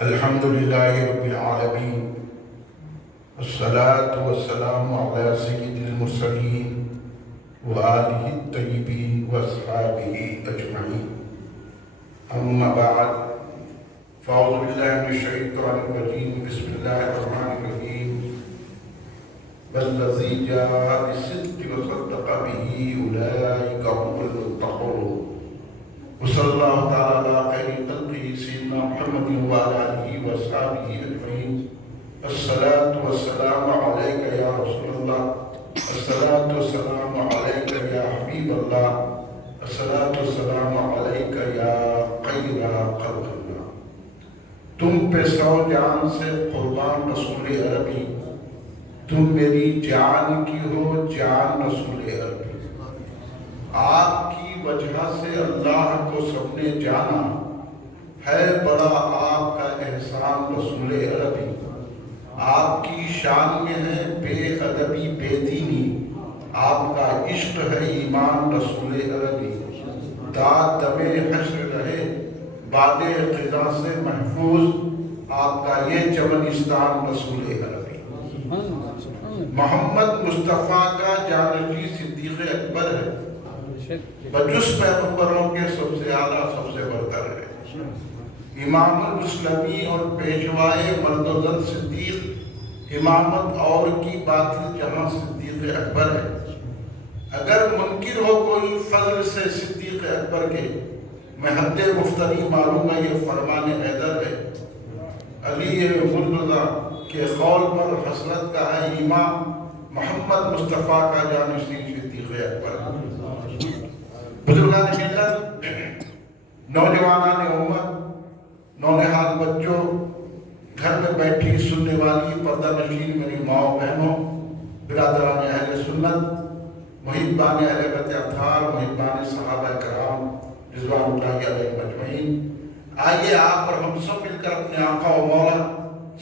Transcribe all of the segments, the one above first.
الحمد لله رب العالمين، الصلاة والسلام على سيد المرسلين وآله الطيبين وأصحابه أجمعين. أما بعد، فأعوذ بالله من الشيطان الرجيم. بسم الله الرحمن الرحيم. والذي جاء بالصدق وصدق به أولئك هم المتقون. وصلى الله تعالى على خير خلقه سيدنا محمد وعلى آله وأصحابه أجمعين. الصلاة والسلام عليك يا رسول الله، الصلاة والسلام عليك يا حبيب الله، الصلاة والسلام عليك يا خير خلق الله. تم پہ سو جان سے قربان رسول عربی، تم میری جان کی ہو جان رسول عربی. آپ کی وجہ سے اللہ کو سب نے جانا، ہے بڑا آپ کا احسان رسول عربی. آپ کی شان میں ہے بے ادبی بے دینی، آپ کا عشق ہے ایمان رسول عربی. داد دم حشر رہے باد خزاں سے محفوظ، آپ کا یہ چمنستان رسول عربی. محمد مصطفیٰ کا جانشی صدیق اکبر ہے، بجز پیغمبروں کے سب سے اعلیٰ سب سے برتر ہے. امام المسلمین اور پیشوائے مرد و زن صدیق، امامت اور کی باطل جہاں صدیق اکبر ہے. اگر منکر ہو کوئی فضل سے صدیق اکبر کے، میں حد مفتری ماروں گا یہ فرمان حیدر ہے. علی مرتضیٰ کے قول پر حسرت کا ہے امام، محمد مصطفیٰ کا جانشین صدیق اکبر. بزرگان ملت، نوجوانان امت، نونہال بچوں، گھر میں بیٹھی سننے والی پردہ نشین میری ماؤں بہنوں، برادران اہل سنت، محبان اہل بیت اطہار، محبان صحابہ کرام رضوان اللہ علیہم اجمعین. آئیے آپ اور ہم سب مل کر اپنے آقا و مولا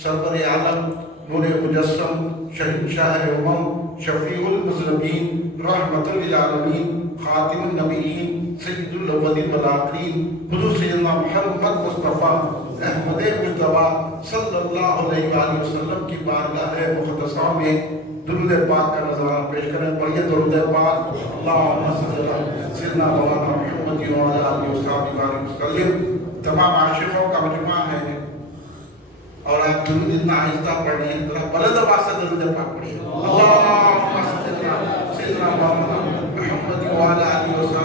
سرور عالم نور مجسم شہنشاہ امم شفیع المذنبین رحمت للعالمین خاتم النبیین سید الاولین والآخرین حضور سیدنا محمد مصطفیٰ احمد مجتبیٰ صلی اللہ علیہ وآلہ وسلم کی بارگاہ مقدسہ میں درود پاک کا نظرانہ پیش کریں. پڑھیے درود پاک. اللہم صلی اللہ علیہ سیدنا مولانا محمد وعلیہ آلہ وسلم. تمام عاشقوں کا مجمع ہے اور آپ درود اتنا آہستہ پڑھ رہے ہیں، ذرا بلند آواز سے درود پاک پڑھیے. اللہم صلی اللہ علیہ سیدنا مولانا محمد وعلیہ آلہ وسلم.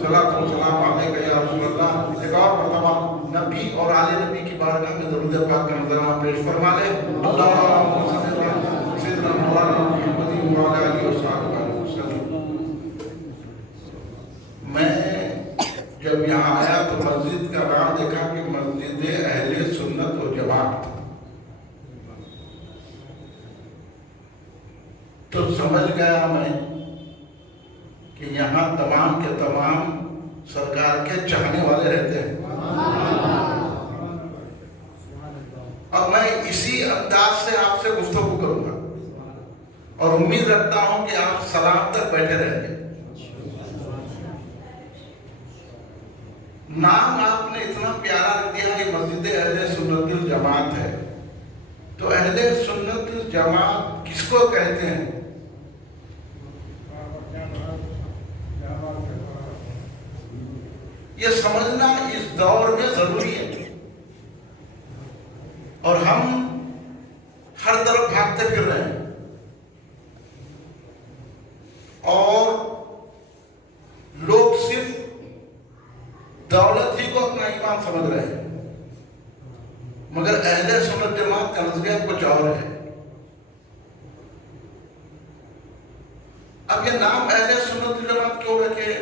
صلاۃ و سلام علیک یا رسول اللہ. ایک اور مرتبہ نبی اور آل نبی کی بارگاہ میں درود پاک کا نظرانہ پیش فرما لیں. اللہم صلی اللہ علیہ سیدنا مولانا محمد وعلیہ آلہ وسلم. میں جب یہاں آیا تو مسجد کا نام دیکھا کہ مسجد اہل سنت و جماعت، تو سمجھ گیا میں کہ یہاں تمام کے تمام سرکار کے چاہنے والے رہتے ہیں. اب میں اسی انداز سے آپ سے گفتگو کروں گا اور امید رکھتا ہوں کہ آپ سلام تک بیٹھے رہیں گے. نام آپ نے اتنا پیارا رکھ دیا کہ مسجد اہل سنت الجماعت ہے، تو اہل سنت الجماعت کس کو کہتے ہیں؟ یہ سمجھنا اس دور میں ضروری ہے. اور ہم ہر طرف بھاگتے پھر رہے ہیں اور لوگ صرف دولت ہی کو اپنا ایمان سمجھ رہے ہیں، مگر اہل سنت جماعت کا نظریہ کچھ اور ہے. اب یہ نام اہل سنت جماعت کیوں رکھے؟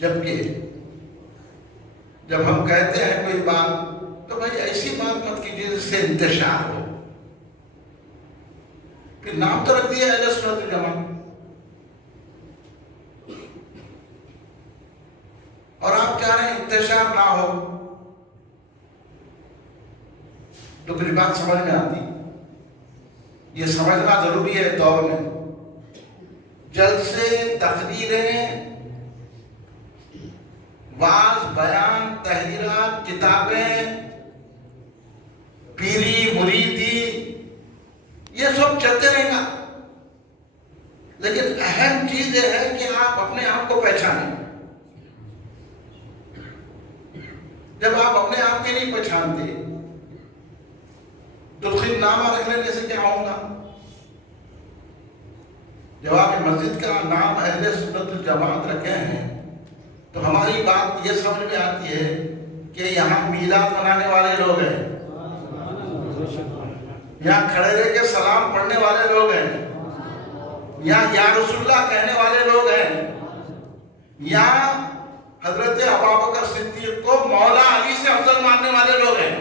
جبکہ جب ہم کہتے ہیں کوئی بات تو بھائی ایسی بات مت کیجیے جس سے انتشار ہو. پھر نام تو رکھ دیا اہل سنت جماعت اور آپ چاہ رہے ہیں انتشار نہ ہو، تو پھر بات سمجھ میں آتی. یہ سمجھنا ضروری ہے دور میں. جلسے، تقریریں، واعظ، بیان، تحریرات، کتابیں پیری مریدی یہ سب چلتے رہیں گا، لیکن اہم چیز یہ ہے کہ آپ اپنے آپ کو پہچانیں۔ جب آپ اپنے آپ کے نہیں پہچانتے تو خود نامہ رکھ لینے سے کیا ہوگا؟ جب آپ مسجد کا نام اہل سنت الجماعت رکھے ہیں تو ہماری بات یہ سمجھ میں آتی ہے کہ یہاں میلاد منانے والے لوگ ہیں، یہاں کھڑے رہ کے سلام پڑھنے والے لوگ ہیں، یہاں یا رسول اللہ کہنے والے لوگ ہیں، یہاں حضرت ابوبکر صدیق کو مولا علی سے افضل ماننے والے لوگ ہیں۔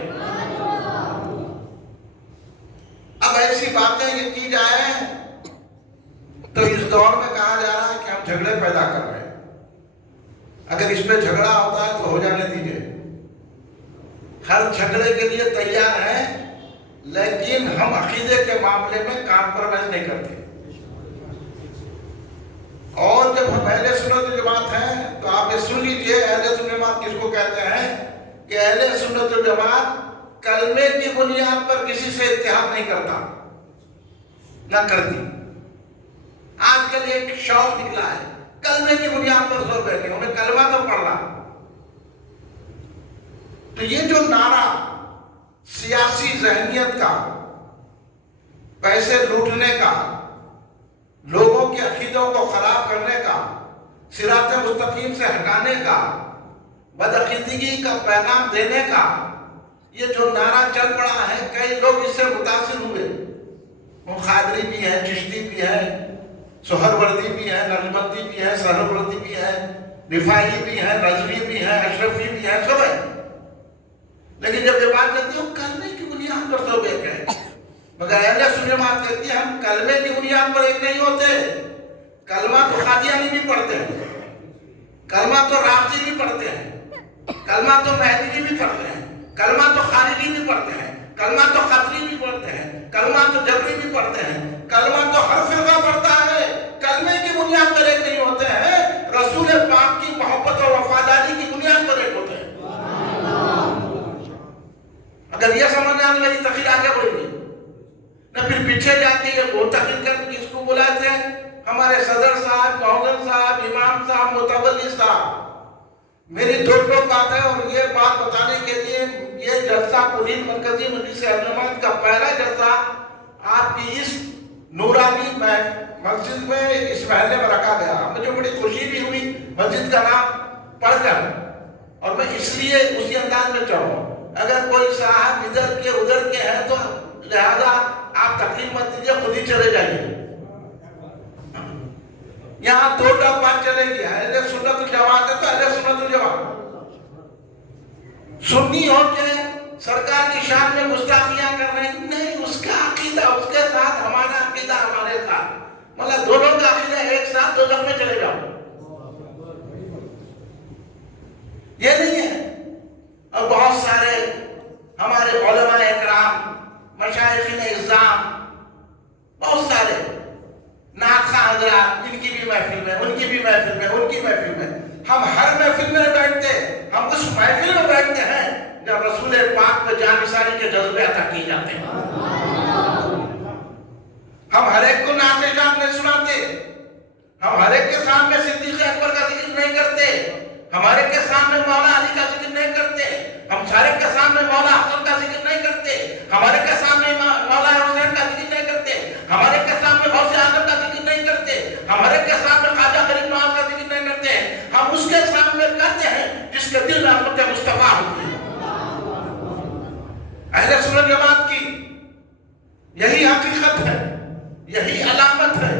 اب ایسی باتیں یہ کی جائیں تو اس دور میں کہا جا رہا ہے کہ ہم جھگڑے پیدا کر رہے ہیں۔ اگر اس میں جھگڑا ہوتا ہے تو ہو جانے دیجیے، ہر جھگڑے کے لیے تیار ہیں، لیکن ہم عقیدے کے معاملے میں کمپرومائز نہیں کرتے۔ اور جب ہم اہل سنت الجماعت ہیں تو آپ یہ سن لیجئے، اہل سنت الجماعت کس کو کہتے ہیں کہ اہل سنت الجماعت کلمے کی بنیاد پر کسی سے اتحاد نہیں کرتا، نہ کرتی۔ آج کل ایک شوق نکلا ہے کلمے کی بنیاد پر زور بیٹھے، انہیں کلمہ تو پڑھنا۔ تو یہ جو نعرہ سیاسی ذہنیت کا، پیسے لوٹنے کا، لوگوں کے عقیدوں کو خراب کرنے کا، صراط مستقیم سے ہٹانے کا، بدعقیدگی کا پیغام دینے کا یہ جو نعرہ چل پڑا ہے، کئی لوگ اس سے متاثر ہوئے۔ وہ قادری بھی ہے، چشتی بھی ہے، سہروردی بھی ہے، نقشبندی بھی ہے، سہروردی بھی ہے، رفاعی بھی ہے، رضوی بھی ہے، اشرفی بھی ہے، سب ہے۔ لیکن جب یہ بات چلتی ہے وہ کلمے کی بنیاد پر سب ایک ہے، مگر اہل سنت جماعت کہتی ہے ہم کلمے کی بنیاد پر ایک نہیں ہوتے۔ کلمہ تو قادیانی بھی پڑھتے ہیں، کلمہ تو رافضی بھی پڑھتے ہیں، کلمہ تو مہدوی بھی پڑھتے ہیں، کلمہ تو خارجی بھی پڑھتے ہیں، کلمہ تو خطری بھی پڑھتے ہیں، کلمہ تو جبری بھی پڑھتے ہیں، کلمہ تو ہر فرقہ پڑھتا ہے۔ کلمے کی بنیاد پر ایک نہیں ہوتے ہیں، رسول پاک کی محبت اور وفاداری کی بنیاد پر ایک ہوتے ہیں۔ اگر یہ سمجھنا تو میری تقریر آگے بڑھے گی نہ، پھر پیچھے جا کے یہ وہ تقریر کر کس کو بلاتے ہیں؟ ہمارے صدر صاحب، محمد صاحب، امام صاحب، متولی صاحب۔ میری دو بات ہے اور یہ بات بتانے کے لیے یہ جلسہ پورین مرکزی مجلس اہل کا پہلا جلسہ آپ کی اس نورانی مسجد میں اس محلے میں رکھا گیا۔ مجھے بڑی خوشی بھی ہوئی مسجد کا نام پڑھ کر، اور میں اس لیے اسی انداز میں چڑھوں۔ اگر کوئی صاحب ادھر کے ادھر کے ہیں تو لہذا آپ تکلیف مت دیجیے، خود ہی چلے جائیے۔ یہاں دو بات چلے گی، اہل سنت الجماعت ہے تو اہل سنت الجماعت۔ سنی ہو کے سرکار کی شان میں گستاخیاں کر رہے ہیں، نہیں، اس کا عقیدہ اس کے ساتھ، ہمارا عقیدہ ہمارے ساتھ، مطلب دونوں کا عقیدہ ایک ساتھ، دو جگ میں چلے جاؤ، یہ نہیں ہے۔ اور بہت سارے ہمارے علماء اکرام، مشائخین اعظام، بہت سارے ناخواہ حضرات، ان کی بھی محفل میں، ان کی بھی محفل میں، ان کی محفل میں، ہم ہر محفل میں بیٹھتے، ہم اس محفل میں بیٹھتے ہیں جب رسول پاک پہ جانثاری کے جذبے عطا کیے جاتے ہیں۔ ہم ہر ایک کو نعت شان نہیں سناتے، ہم ہر ایک کے سامنے صدیق اکبر کا ذکر نہیں کرتے، ہمارے کے سامنے مولا علی کا ذکر نہیں کرتے، ہم سارے کے سامنے مولا حسن کا ذکر نہیں کرتے، ہمارے کے سامنے مولا حسین کا ذکر نہیں کرتے، ہمارے کے سامنے غوث اعظم کا ذکر نہیں کرتے، ہمارے کے سامنے خواجہ غریب نواز کا ذکر نہیں کرتے، ہم اس کے سامنے کرتے ہیں جس کے دل میں رحمت مصطفیٰ ہوتی ہے۔ اہل سنت جماعت کی یہی حقیقت ہے، یہی علامت ہے،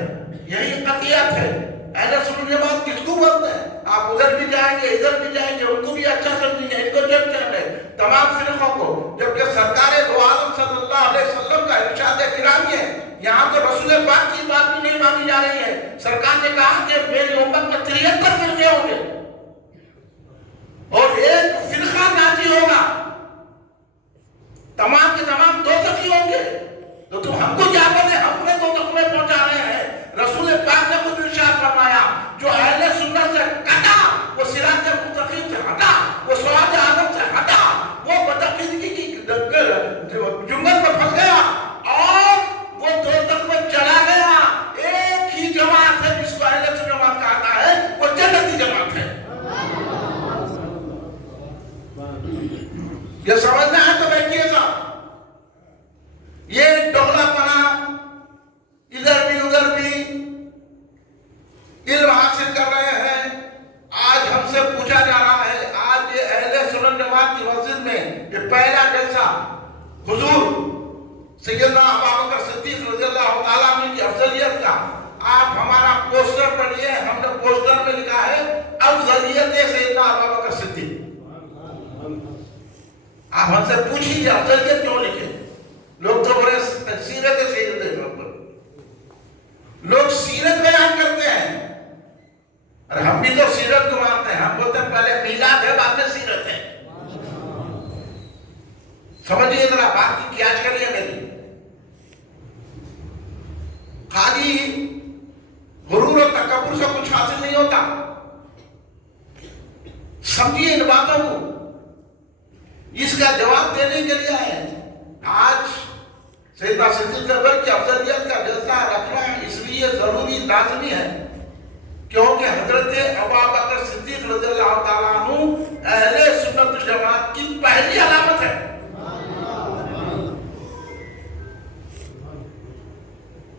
یہی قطعیت ہے۔ اہل سنت جماعت کس کو بولتے ہیں؟ آپ ادھر بھی جائیں گے، ادھر بھی جائیں گے، ان کو بھی اچھا سمجھیں گے، ان کو جب چاہے تمام فرقوں کو، جبکہ سرکار دو عالم صلی اللہ علیہ وسلم کا ارشاد گرامی ہے، یہاں تو رسول پاک کی بات بھی نہیں مانی جا رہی ہے۔ سرکار نے کہا کہ میری امت میں 73 فرقے ہوں گے اور ایک فرقہ ناجی ہوگا، تمام کے تمام دوزخی ہوں گے۔ تو تم ہم کو کیا کریں؟ ہم نے دوزخ میں پہنچا رہے ہیں۔ رسول پاک نے خود ارشاد فرمایا جو اہل سنت سے کٹا وہ صراط مستقیم سے ہٹا، وہ سواد آدم سے ہٹا، وہ بدعقیدگی کی جنگل میں پھنس گیا اور وہ دوزخ میں چلا گیا. ایک ہی جماعت ہے جس کو اہل سنت جماعت کہتا ہے, وہ جنتی جماعت ہے. یہ سمجھنا ہے تو بیٹھیے صاحب. یہ ڈولا پنا ادھر بھی ادھر بھی علم حاصل کر رہے ہیں. آج ہم سے پوچھا جا رہا ہے, آج یہ اہل سنت جماعت کی مسجد میں یہ پہلا جلسہ حضور سیدنا ابوبکر صدیق رضی اللہ تعالیٰ عنہ کی افضلیت کا, آپ ہمارا پوسٹر پڑھیے. ہم نے پوسٹر میں لکھا ہے افضلیت سیدنا ابوبکر صدیق. آپ ہم سے پوچھیے افضلیت کیوں لکھے. لوگ تو بڑے سیرت لوگ سیرت بیان کرتے ہیں, اور ہم بھی تو سیرت کو مانتے ہیں. ہم بولتے ہیں پہلے میلاد ہے بعد میں سیرت ہے. سمجھیے ذرا بات کی کیاج کریے میری. خالی غرور اور تکبر سے کچھ حاصل نہیں ہوتا. سمجھیے ان باتوں کو. اس کا جواب دینے کے لیے آئے آج سیدنا صدیق اکبر کی افضلیت کا جلسہ رکھنا اس لیے ضروری لازمی ہے کیونکہ حضرت ابوبکر صدیق رضی اللہ تعالیٰ عنہ اہل سنت جماعت کی پہلی علامت ہے.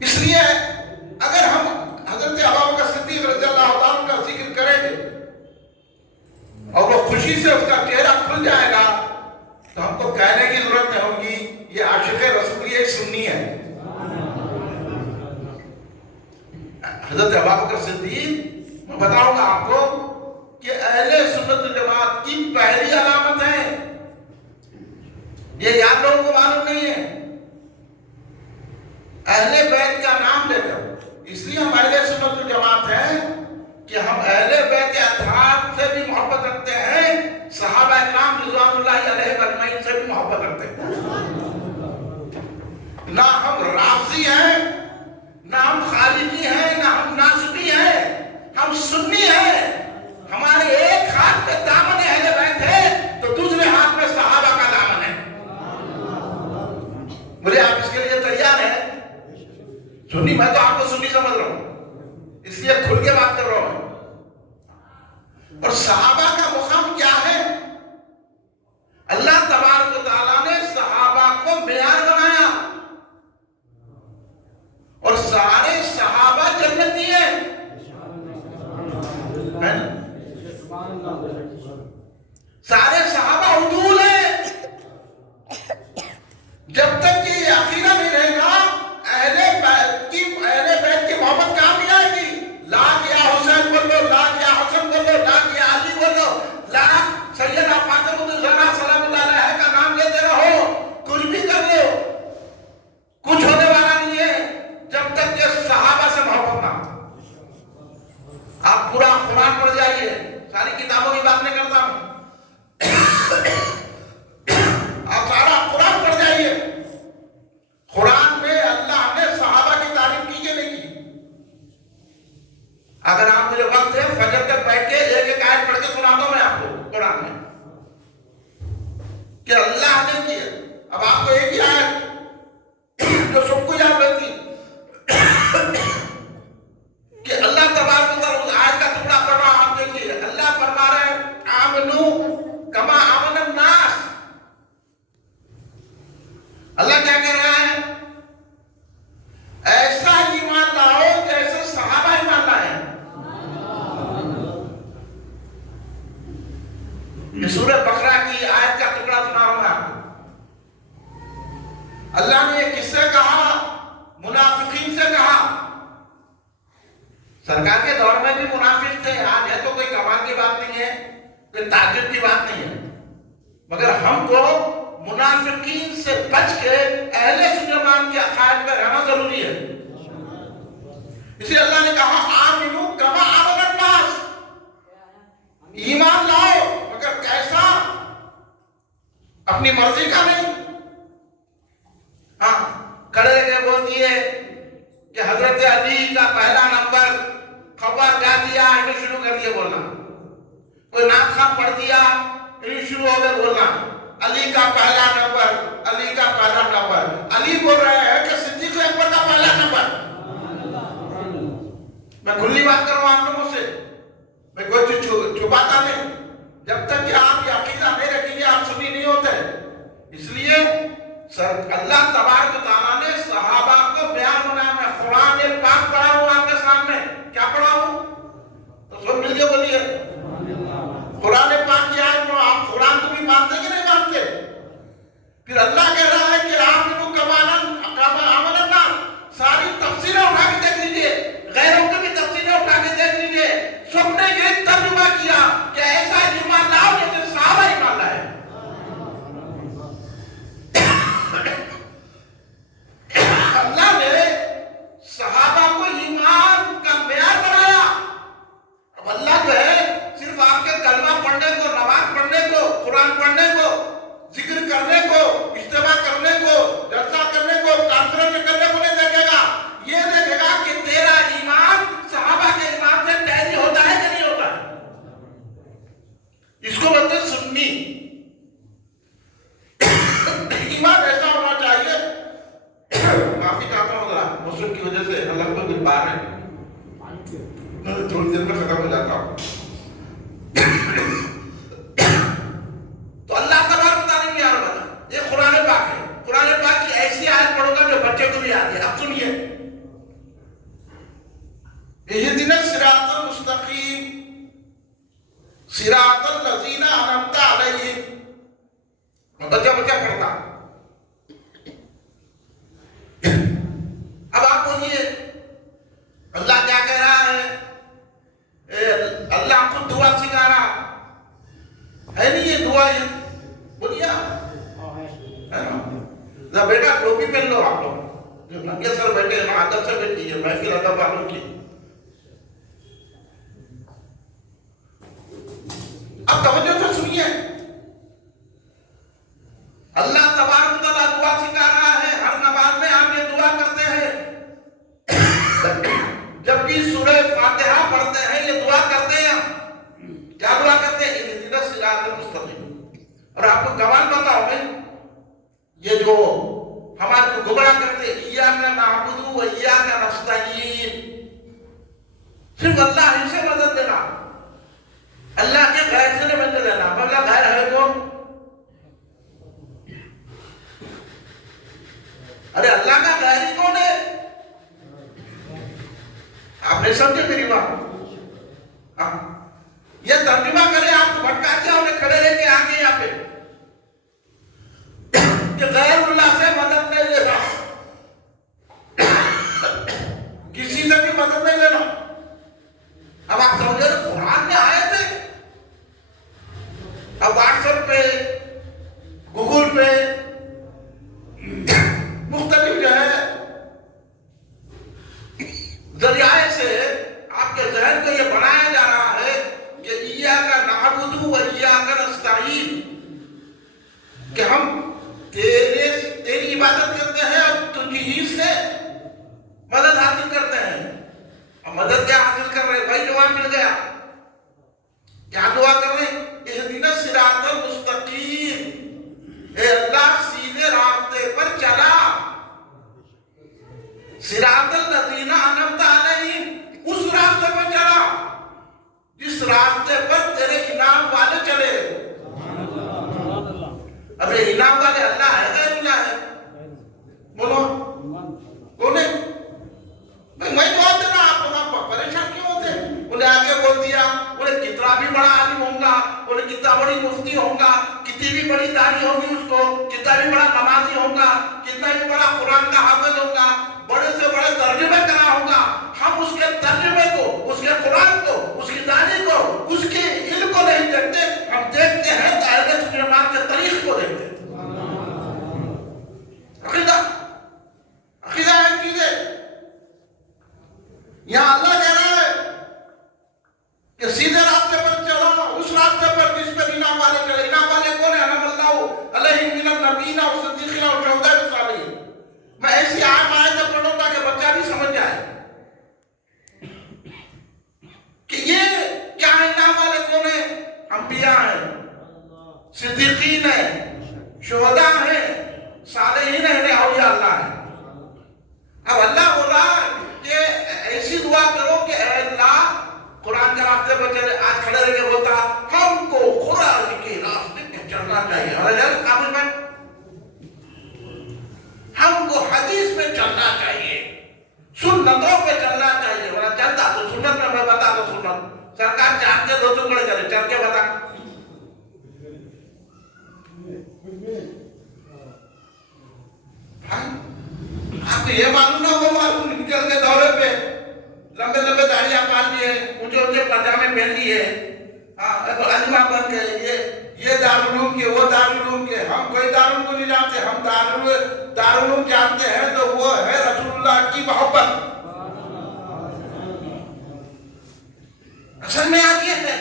اس لیے اگر ہم حضرت ابوبکر صدیق رضی اللہ تعالیٰ کا ذکر کریں گے اور وہ خوشی سے اس کا چہرہ کھل جائے گا تو ہم کو کہنے کی ضرورت نہیں ہوگی یہ عاشق رسول ایک سنی ہے. حضرت ابوبکر صدیق میں بتاؤں گا آپ کو کہ اہل سنت جماعت کی پہلی علامت ہے. یہ یاد لوگوں کو معلوم نہیں ہے. اہل بیت کا نام لے کر اس لیے ہم اہل سنت جماعت ہیں کہ ہم اہل بیت اطہار سے بھی محبت رکھتے ہیں, صحابہ اکرام رضوان اللہ علیہ اجمعین سے بھی محبت رکھتے ہیں. نہ ہم رافضی ہیں, نہ ہم خارجی ہیں, نہ ہم ناصبی ہیں, ہم سنی ہیں. ہمارے ایک ہاتھ میں دامن اہل بیت ہے تو دوسرے ہاتھ میں صحابہ کا دامن ہے. بولے آپ اس کے لیے تیار ہیں؟ سنی, میں تو آپ کو سنی سمجھ رہا ہوں اس لیے کھل کے بات کر رہا ہوں. اور صحابہ کا مقام کیا ہے؟ اللہ تبارک و تعالیٰ نے صحابہ کو معیار بنایا اور سارے صحابہ جنتی ہیں. سارے صحابہ عدول ہیں. جب تک کہ یہ عقیدہ نہیں رہے گا اہل بیت کی محبت کہاں بھی آئے گی. لاکھ یا حسین بولو, لاکھ یا حسن بولو, لاکھ یا علی بولو, لاکھ سیدہ فاطمہ الزہرا سلام اللہ علیہا کا نام لیتے رہو, کچھ بھی کر لو, کچھ ہونے والا نہیں ہے جب تک کہ صحابہ سے محبت نہ. آپ پورا قرآن پڑھ جائیے, ساری کتابوں کی بات نہیں کرتا ہوں, آپ سارا قرآن پڑھ جائیے. قرآن میں اللہ نے صحابہ کی تعریف کی کہ نہیں کی؟ اگر آپ مجھے وقت ہے فجر تک بیٹھ کے ایک ایک آیت پڑھ کے سنا دو میں آپ کو قرآن میں کہ اللہ نے کیا. اب آپ کو ایک ہی آیت جو سب کو یاد رہتی کہ اللہ تبارک و تعالیٰ اس آیت کا ٹکڑا پڑھ رہا. آپ دیکھیے اللہ فرما رہے ہیں آمنو کما آمن الناس. اللہ کیا کہہ رہا ہے؟ ایسا ایمان لاؤ جیسے صحابہ ایمان لائے. سورہ بقرہ کی آیت کا ٹکڑا سنا رہا ہوں میں آپ کو. اللہ نے کس سے کہا؟ منافقین سے کہا. سرکار کے دور میں بھی منافق تھے, آج ہے تو کوئی کمال کی بات نہیں ہے, کوئی تعجب کی بات نہیں ہے, مگر ہم کو منافقین سے بچ کے اہل سنت جماعت کے عقائد میں رہنا ضروری ہے. اسی لیے اللہ نے کہا آمنو کما آمن الناس, ایمان لاؤ مگر کیسا؟ اپنی مرضی کا نہیں. ہاں کھڑے کے بول دیے کہ حضرت علی کا پہلا نمبر, خبر گا دیا انہیں شروع کر دیا بولنا, کوئی نام خواہ پڑھ دیا انہیں شروع ہو گئے بولنا علی کا پہلا نمبر, علی کا بات نہیں، جب تک کہ آپ یہ عقیدہ نہیں رکھیں گے آپ سنی نہیں ہوتے. اس لیے اللہ تبارک و تعالیٰ نے صحابہ کو بیان بنایا. میں قرآن پاک پڑھا ہوں آپ کے سامنے. کیا پڑھا ہوں؟ تو سب مل کے بولیے قرآن پاک کی آیت میں. آپ قرآن تو بھی مانتے کہ نہیں مانتے؟ پھر اللہ کہہ رہا ہے کہ آپ لوگ عمل اللہ. ساری تفسیریں اٹھا کے دیکھ لیجیے، غیروں کی بھی تفسیریں اٹھا کے دیکھ لیجیے، سب نے یہ ترجمہ کیا کہ ایسا ایمان لاؤ جیسے صحابہ ایمان لائے. اللہ نے صحابہ کو ایمان کا معیار بنایا. اب اللہ جو ہے صرف آپ کے کلمہ پڑھنے کو، نماز پڑھنے کو، قرآن پڑھنے کو، ذکر کرنے کو، اجتماع کرنے کو، جلسہ کرنے کو، کانفرنس کرنے کو نہیں دیکھے گا. یہ دیکھے گا کہ تیرا ایمان صحابہ کے ایمان سے ٹیلی ہوتا ہے کہ نہیں ہوتا ہے. اس کو بولتے سنی. ایمان ایسا ہونا چاہیے. معافی چاہتا ہوں ذرا مسلم کی وجہ سے اللہ کو کچھ بار ہے، میں تھوڑی دیر میں ختم ہو جاتا ہوں. تو اللہ تبارک و تعالیٰ نے یار بنا. یہ قرآن پاک ہے. قرآن پاک کی ایسی آیت پڑھو گا جو بچے کو بھی یاد ہے. اب سنیے، اہدنا الصراط المستقیم صراط الذین انعمت علیہم. میں بچہ پڑھتا. اب آپ بولیے اللہ کیا کہہ رہا ہے؟ اللہ خود دعا سکھا رہا ہے نہیں. یہ دعا ہے بولیے بیٹا ٹوپی پہن لو. آپ لوگ جو ننگے سر بیٹھے ہیں ادب سے بیٹھیے، محفل ادب والوں کی. اب توجہ سے سنیے، اللہ تبارک و تعالیٰ دعا سکھا رہا ہے. ہر نماز میں آپ یہ دعا کرتے ہیں. جب بھی سورہ فاتحہ پڑھتے ہیں یہ دعا کرتے ہیں. کیا دعا کرتے ہیں؟ اہدنا الصراط المستقیم. اور آپ کو کمال بتاؤ میں، یہ جو ہمارے کو گمراہ کرتے ہیں ایاک نعبد و ایاک نستعین، صرف اللہ ہی سے مدد دینا، اللہ کے غیر سے نہیں مدد لینا. مگر غیر ہے کون؟ ارے اللہ کا غیر ہی کون ہے؟ آپ نے سمجھے میری بات؟ یہ ترجمہ کرے آپ کو بھٹکا دیا. انہیں کھڑے رہ کے آگے یہاں پہ کہ غیر اللہ سے مدد نہیں لینا، کسی سے بھی مدد نہیں لینا. اب آپ سمجھے قرآن میں آئے تھے. اب واٹس ایپ پہ، گوگل پہ، مختلف جو ہے ذریعے سے آپ کے ذہن کو یہ بنایا جا رہا ہے کہ ایاک نعبد و ایاک نستعین، کہ ہم تیری عبادت کرتے ہیں اور تجھ ہی سے مدد حاصل کرتے ہیں. اور مدد کیا حاصل کر رہے ہیں؟ بھائی جواب مل گیا. کیا دعا کر رہے ہیں؟ اہدنا الصراط المستقیم. اے اللہ سیدھے راستے پر چلا. صراط الذین انعمت علیہم، اس راستے پر چلا جس راستے پر تیرے انعام والے چلے. اب یہ انعام والے اللہ ہے غیر اللہ ہے؟ بولو کون ہے؟ میں جواب دینا. آپ پریشان کیوں ہوتے؟ انہیں آگے بول دیا انہیں کتنا بھی بڑا عالم ہوگا، انہیں کتنا بڑی مفتی ہوگا، کتنی بھی بڑی داڑھی ہوگی اس کو، کتنا بھی بڑا نمازی ہوگا، کتنا بھی بڑا قرآن کا حافظ ہوگا، بڑے سے بڑے ترجمے کرا ہوگا، ہم اس کے ترجمے کو، اس کے قرآن کو، اس کی داڑھی کو، اس کے علم کو نہیں دیکھتے. ہم دیکھتے ہیں دائرہ سلیمان کے طریق کو دیکھتے ہیں. عقیدہ ہے چیزیں. یہاں اللہ کہہ رہا ہے کہ سیدھے راستے پر چلو، اس راستے پر جس پر انعام والے چلے. انعام والے کون ہے؟ انعم اللہ علیہم من النبیین والصدیقین والشہداء والصالحین. میں ایسی آیت پڑھوں تاکہ بچہ بھی سمجھ جائے کہ یہ کیا ہے. انعام والے کون ہیں؟ انبیاء ہیں، صدیقین ہیں، شہداء ہیں، صالحین ہیں، اولیاء اللہ ہیں. اب اللہ بولا کہ ایسی دعا کرو کہ اے اللہ قرآن کے راستے پر چلے. آج کھڑے رہ کے بولتا ہم کو قرآن کے راستے پہ چلنا چاہیے. ارے یار کابل میں ہم کو حدیث پہ چلنا چاہیے, سنتوں پہ چلنا چاہیے. ورنہ چلتا تو سنت میں بتا دو سنت. سرکار چاہتے دو ٹکڑے کرے, چل کے بتا. آپ کو یہ معلوم نہ وہ معلوم نکل کے دورے پہ لمبے لمبے داڑیاں پال لیے, اونچے اونچے پاجامے پہن لیے, علما بن گئے. یہ دارالعلوم کے, وہ دارالعلوم کے. ہم کوئی دارالعلوم کو نہیں جانتے. ہم دارالعلوم جانتے ہیں تو وہ ہے رسول اللہ کی محبت. اصل میں آج یہ ہے,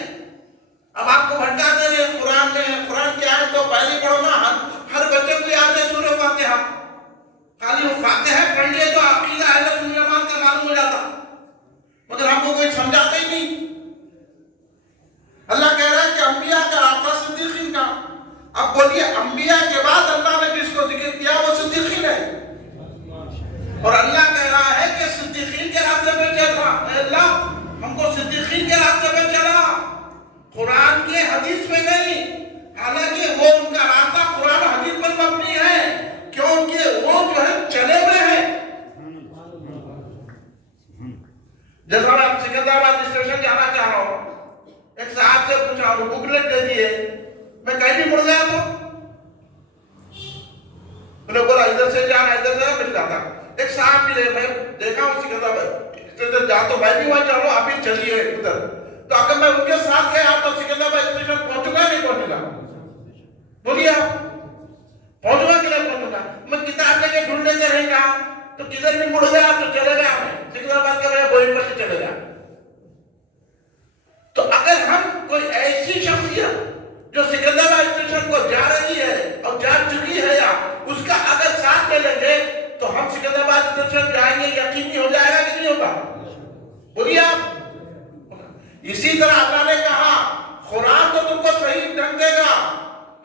اب آپ کو بھٹکا دے رہے ہیں قرآن میں. قرآن کی آیت تو پہلی پڑھو نا, ہر بچے کو یاد ہے سورہ فاتحہ. خالی وہ فاتحہ پڑھ لیے تو عقیدہ اہل سنت جماعت کا معلوم ہو جاتا, مگر ہم کو کوئی سمجھاتا ہی نہیں. اللہ کہہ رہا ہے کہ انبیاء کا راستہ صدیقین کا. اب بولیے انبیاء کے بعد اللہ نے جس کو ذکر کیا وہ صدیقین ہے, اور اللہ کہہ رہا ہے کہ صدیقین کے راستے پہ چل رہا. اے اللہ ہم کو صدیقین کے راستے پہ چلا, قرآن کے حدیث میں نہیں. حالانکہ وہ ان کا راستہ قرآن و حدیث پر مبنی ہے, کیونکہ وہ جو ہے چلے ہوئے ہیں. جیسا میں سکندرآباد اسٹیشن جانا چاہ رہا ہوں, ایک صاحب سے پوچھا انہوں بک لیٹ دے دیے, میں کہیں بھی مڑ گیا تو انہوں نے بولا ادھر سے جانا, ادھر سے مل جاتا. ایک صاحب ملے, میں دیکھا ہوں سکندرآباد اسٹیشن جا تو میں بھی وہاں چاہ رہا ہوں, آپ بھی چلیے ادھر. تو اگر میں ان کے ساتھ گیا تو سکندرآباد اسٹیشن پہنچوں گا نہیں پہنچوں گا؟ بولیے آپ پہنچوں گا کہ نہیں پہنچوں گا؟ میں کتاب لے کے ڈھونڈنے سے رہیں گا تو کدھر بھی مڑ گیا تو چلے گیا, میں سکندرآباد کے بجائے بوئن پر سے چلے گیا. تو اگر ہم کوئی ایسی شخصیت جو سکندرآباد اسٹیشن کو جا رہی ہے اور جا چکی ہے, یا اس کا اگر ساتھ لے لیں گے تو ہم سکندرآباد اسٹیشن جائیں گے, یقینی ہو جائے گا کہ نہیں ہوگا؟ بولیے آپ. اسی طرح اللہ نے کہا قرآن تو تم کو صحیح ڈھنگ دے گا,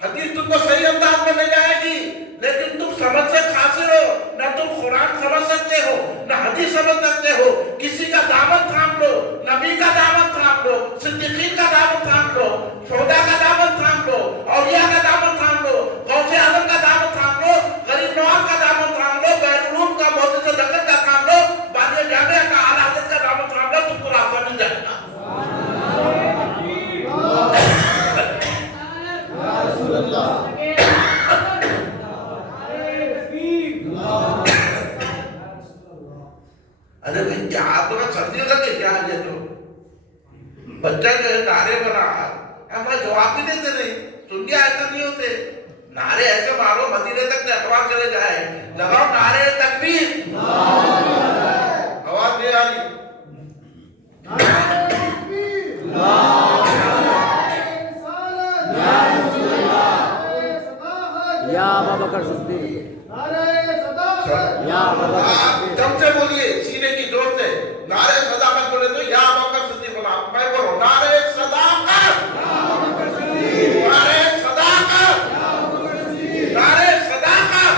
حدیث تم کو صحیح انداز میں لے جائے گی, لیکن تم سمجھ سے قاصر ہو. نہ تم قرآن سمجھ سکتے ہو, نہ حدیث سمجھ سکتے ہو. کسی کا دامن تھام لو, نبی کا دامن تھام لو, صدیقین کا دامن تھام لو, شہداء کا دامن تھام لو, اولیاء کا دامن تھام لو, غوث اعظم کا دامن تھام لو, غریب نواز کا دامن تھام لو, بیرون کا محدث دقت کا تھام لو, بانی جامعہ کا اعلیٰ حضرت کا دامن تھام لو, تم کو راستہ مل جائے گا. ارے بھائی کیا آپ لوگ سمجھے گا کہ کیا ہے تو بچہ جو ہے نعرے بنا, ہمیں جواب بھی دیتے نہیں. سنیا ایسا نہیں ہوتے, نعرے ایسے مارو مدینے تک اخبار چلے جائے, لگاؤ نعرے تکبیر, آواز نہیں آ رہی. یا ابو بکر صدیق, یا ابو بکر صدیق. جب سے بولیے سینے کی جوش سے نعرے صداقت بولے تو یا ابو بکر صدیق بولا. میں بولوں نعرے صداقت, نعرے صداقت, نعرے صداقت.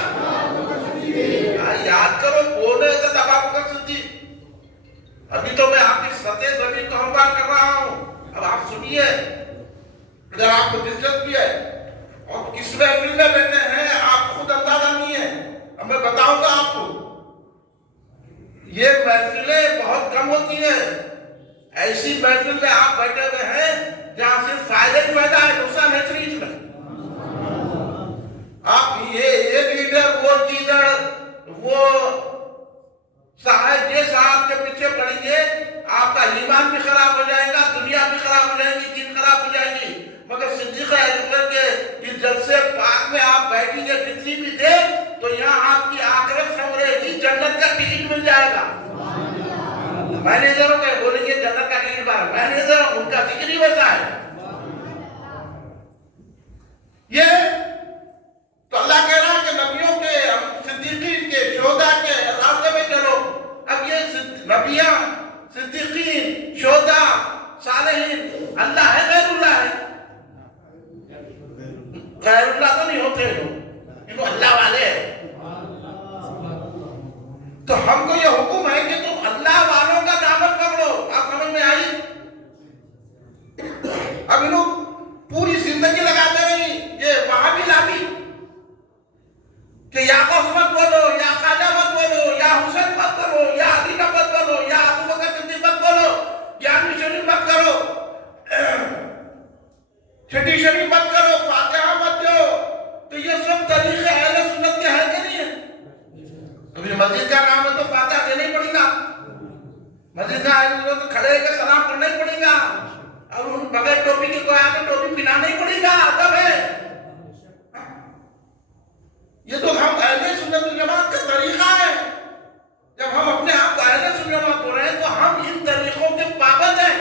یاد کرو کون ہے حضرت ابو بکر صدیق. ابھی تو میں آپ کی سطح زمین کو ہموار کر رہا ہوں, اب آپ سنیے اگر آپ کو دلچسپی ہے. اور کس محفل میں بیٹھے ہیں آپ خود اندازہ نہیں ہے, اب میں بتاؤں گا آپ کو. یہ محفلیں بہت کم ہوتی ہیں. ایسی محفل میں آپ بیٹھے ہوئے ہیں جہاں صرف فائدہ ہی فائدہ ہے, نقصان ہے شریف میں. آپ یہ لیڈر وہ لیڈر وہ صاحب یہ صاحب کے پیچھے پڑیں گے, آپ کا ایمان بھی خراب ہو جائے گا, دنیا بھی خراب ہو جائے گی, دین خراب ہو جائے گی. مگر صدیق اکبر کے اس جلسے پاک میں آپ بیٹھیں گے کتنی بھی دیر تو یہاں آپ کی آخرت سنورے گی, جنت کا ٹکٹ مل جائے گا. مینیجروں کے بولیں گے جنت کا ٹکٹ بارہ, مینیجر ان کا ذکر ہی ویسا ہے. یہ تو اللہ کہہ رہا ہے کہ نبیوں کے, صدیقین کے, شہداء کے راستے میں چلو. اب یہ نبیاں, صدیقین, شہداء, صالحین اللہ ہے غیر اللہ ہے؟ غیر اللہ تو نہیں ہوتے ان کو اللہ والے ہیں. تو ہم کو یہ حکم ہے کہ تم اللہ والوں کا دامن پکڑو. آپ سمجھ میں آئی؟ کہ یا غوث مت بولو، یا خواجہ مت بولو، یا حسین مت کرو، یا علی کا مت بولو، یا ابو بکر صدیق مت بولو، جامع شریف مت کرو، چھٹی شریف مت کرو، فاتحہ مت دو. تو یہ سب طریقے اہل سنت کے ہیں کہ نہیں ہے؟ ابھی مسجد کا نام ہے تو فاتحہ دینا ہی پڑے گا. مسجد کا آئے تو کھڑے کے سلام کرنا ہی پڑے گا. اور ان بغیر ٹوپی کے کوئی آگے ٹوپی پہنانا ہی پڑے گا. ادب ہے. یہ تو ہم اہل سنت جماعت کا طریقہ ہے. جب ہم اپنے آپ کو اہل سنت جماعت بول رہے ہیں تو ہم ان طریقوں کے پابند ہیں.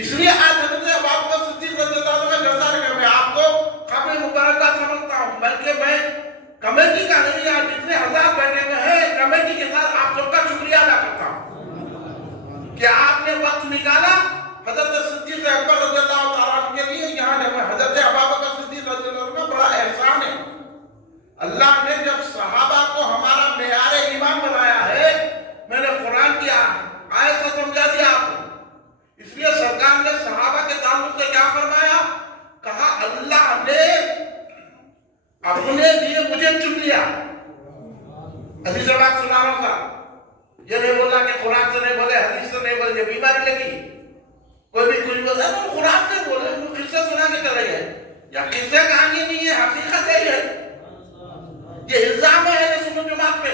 اس لیے آج حضرت ابوبکر صدیق رضی اللہ عنہ کا جلسہ رکھا. میں آپ کو قابل مبارکباد سمجھتا ہوں، بلکہ میں کمیٹی کا نہیں، یہاں جتنے ہزار بیٹھے ہوئے ہیں کمیٹی کے ساتھ آپ سب کا شکریہ ادا کرتا ہوں کہ آپ نے وقت نکالا حضرت صدیق اکبر رضی اللہ تعالیٰ عنہ کے لیے. یہاں جب حضرت ابوبکر صدیق رضی اللہ عنہ کا بڑا احسان ہے. اللہ نے جب صحابہ کو ہمارا معیار ایمان بنایا ہے، میں نے قرآن کی آیت سے سمجھا دیا آپ کو. اس لیے سرکار نے صحابہ کے تعلق سے کیا فرمایا؟ کہا اللہ نے اپنے لیے مجھے چن لیا. حدیث بات سنا رہا تھا. یہ نہیں بولا کہ قرآن سے نہیں بولے، حدیث سے نہیں بولے، یہ بیماری لگی. کوئی بھی کچھ بولتا ہے قرآن سے بولے، وہ قصہ سنا کے چلے گئے. یا قصہ کہانی نہیں ہے، حقیقت ہے. یہ الزام ہے اہل سنت جماعت پہ.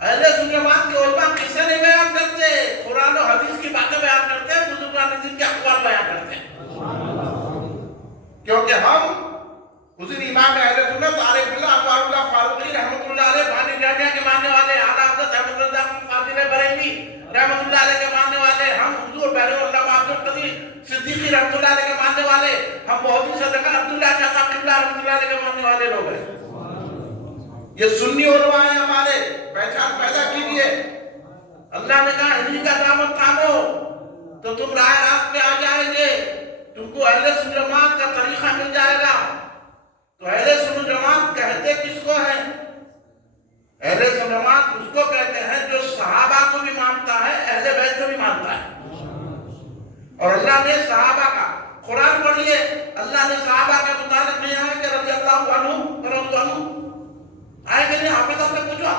اہل سنت جماعت کے علماء قصے نہیں بیان کرتے، قرآن و حدیث کی باتیں بیان کرتے ہیں، بزرگان دین کے اقوال بیان کرتے ہیں. کیونکہ ہم حضور امام اہل سنت عارف اللہ انوار اللہ فاروقی رحمۃ اللہ علیہ بانی جامعہ کے ماننے والے، اعلیٰ حضرت احمد رضا فاضل بریلوی رحمۃ اللہ علیہ کے ماننے والے، ہم حضور بحر اللہ عبد القدیر صدیقی رحمۃ اللہ علیہ کے ماننے والے، ہم بہت صدقہ عبداللہ شاہ صاحب قبلہ رحمۃ اللہ علیہ کے ماننے والے لوگ ہیں. یہ سنی علماء ہیں ہمارے. پہچان پیدا کیجیے. اللہ نے کہا انہی کا دامن تھامو تو تم راہ راست پہ آ جائیں گے، تم کو اہل سنت جماعت کا طریقہ مل جائے گا. تو اہل سنت جماعت کہتے کس کو ہیں؟ اہل سنت جماعت اس کو کہتے ہیں جو صحابہ کو بھی مانتا ہے، اہل بیت کو بھی مانتا ہے. اور اللہ نے صحابہ کا قرآن پڑھیے، اللہ نے صحابہ کے متعلق نہیں ہے کہ رضی اللہ عنہ رضی عنہ آئے کہ نہیں. حافظہ سے پوچھو،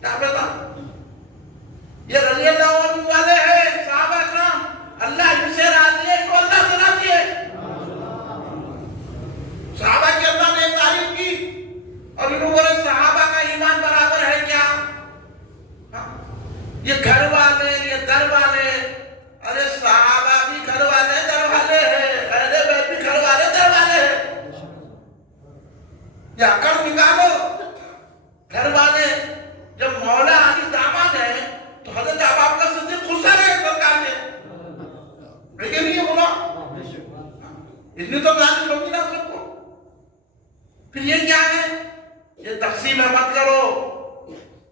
کیا حافظہ یہ رضی اللہ عنہ والے ہیں صحابہ کرام، اللہ ان سے راضی ہے، تو اللہ سے راضی ہے. صحابہ کی اللہ نے تعریف کی اور انہوں بولے صحابہ کا ایمان برابر ہے کیا؟ یہ گھر والے، یہ در والے. ارے صحابہ بھی گھر والے در والے ہیں، اہل بیت بھی گھر والے در والے ہیں. یہ عقل نکالو. گھر والے جب مولا علی داماد ہیں تو حضرت ابوبکر صدیق غصہ رہے سرکار کے. لیکن یہ بولا اتنی تو ظالم لوگ نہیں نہ سب کو. پھر یہ کیا ہے؟ یہ تقسیم مت کرو.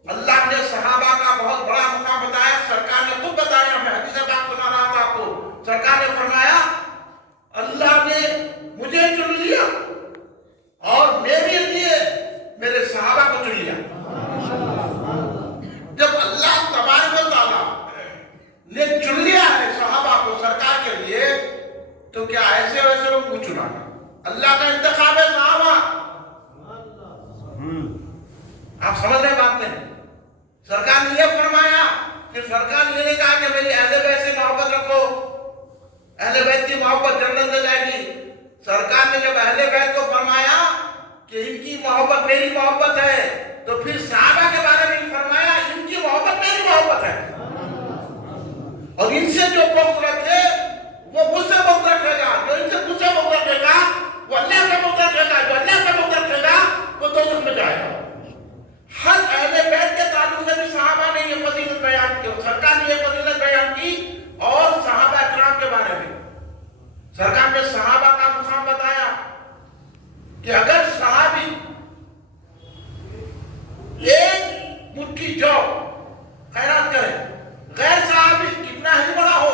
اللہ نے صحابہ کا بہت بڑا مقام بتایا. سرکار نے خود بتایا، میں حدیث بات سنا رہا تھا آپ کو. سرکار نے فرمایا اللہ نے مجھے چن لیا اور میرے لیے میرے صحابہ کو چن لیا. جب اللہ تبارک و تعالیٰ نے چن لیا ہے صحابہ کو سرکار کے لیے، تو کیا ایسے ویسے لوگ کو چنا؟ اللہ کا انتخاب ہے صحابہ. آپ سمجھ رہے بات میں؟ سرکار نے یہ فرمایا کہ سرکار نے یہ کہا کہ میری اہل بیت سے محبت رکھو، اہل بیت کی محبت جنت میں جائے گی. سرکار نے جب اہل بیت کو فرمایا کہ ان کی محبت میری محبت ہے، تو پھر صحابہ کے بارے میں فرمایا ان کی محبت میری محبت ہے. اور ان سے جو بغض رکھے وہ مجھ سے بغض رکھے گا، جو ان سے مجھ سے بغض رکھے گا وہ اللہ سے بغض رکھے گا، جو اللہ سے بغض رکھے گا وہ دوزخ میں جائے گا. ہر اہل بیت کے تعلق سے بھی صحابہ نے یہ فضیلت بیان کی، سرکار نے یہ فضیلت بیان کی. اور صحابہ اکرام کے بارے میں سرکار نے صحابہ کا مقام بتایا کہ اگر صحابی ایک مٹھی جو خیرات کرے، غیر صحابی کتنا ہی بڑا ہو،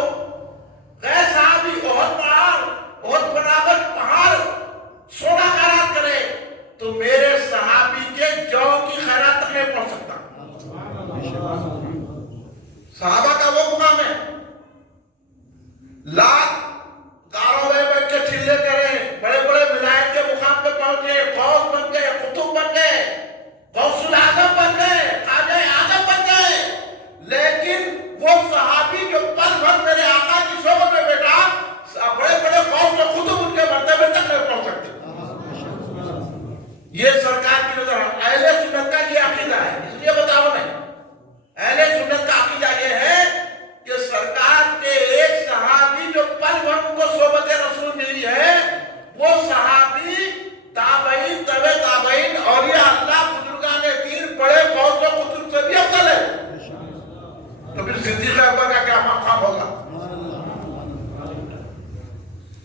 غیر صحابی بہت برابر پہاڑ سونا خیرات کرے، تو میرے صحابی کے جو کی خیرات تک نہیں پہنچ سکتا. صحابہ کا وہ مقام ہے. لاکھ داروں میں بیٹھ کے چلے کرے، بڑے بڑے ولایت کے مقام پہ پہنچے، غوث بن گئے، قطب بن گئے، یہ سرکار کی نظر اہل سنت کا یہ عقیدہ ہے. اس لیے بتاؤ میں اہل سنت کا عقیدہ یہ ہے کہ سرکار کے ایک صحابی جو پل بھر کو صحبت رسول ملی ہے وہ صحابی تابعین تبع تابعین اولیاء اللہ بزرگان دین بڑے فوج و قطب سے بھی افضل ہے. تو پھر صدیق اکبر کا کیا مقام ہوگا؟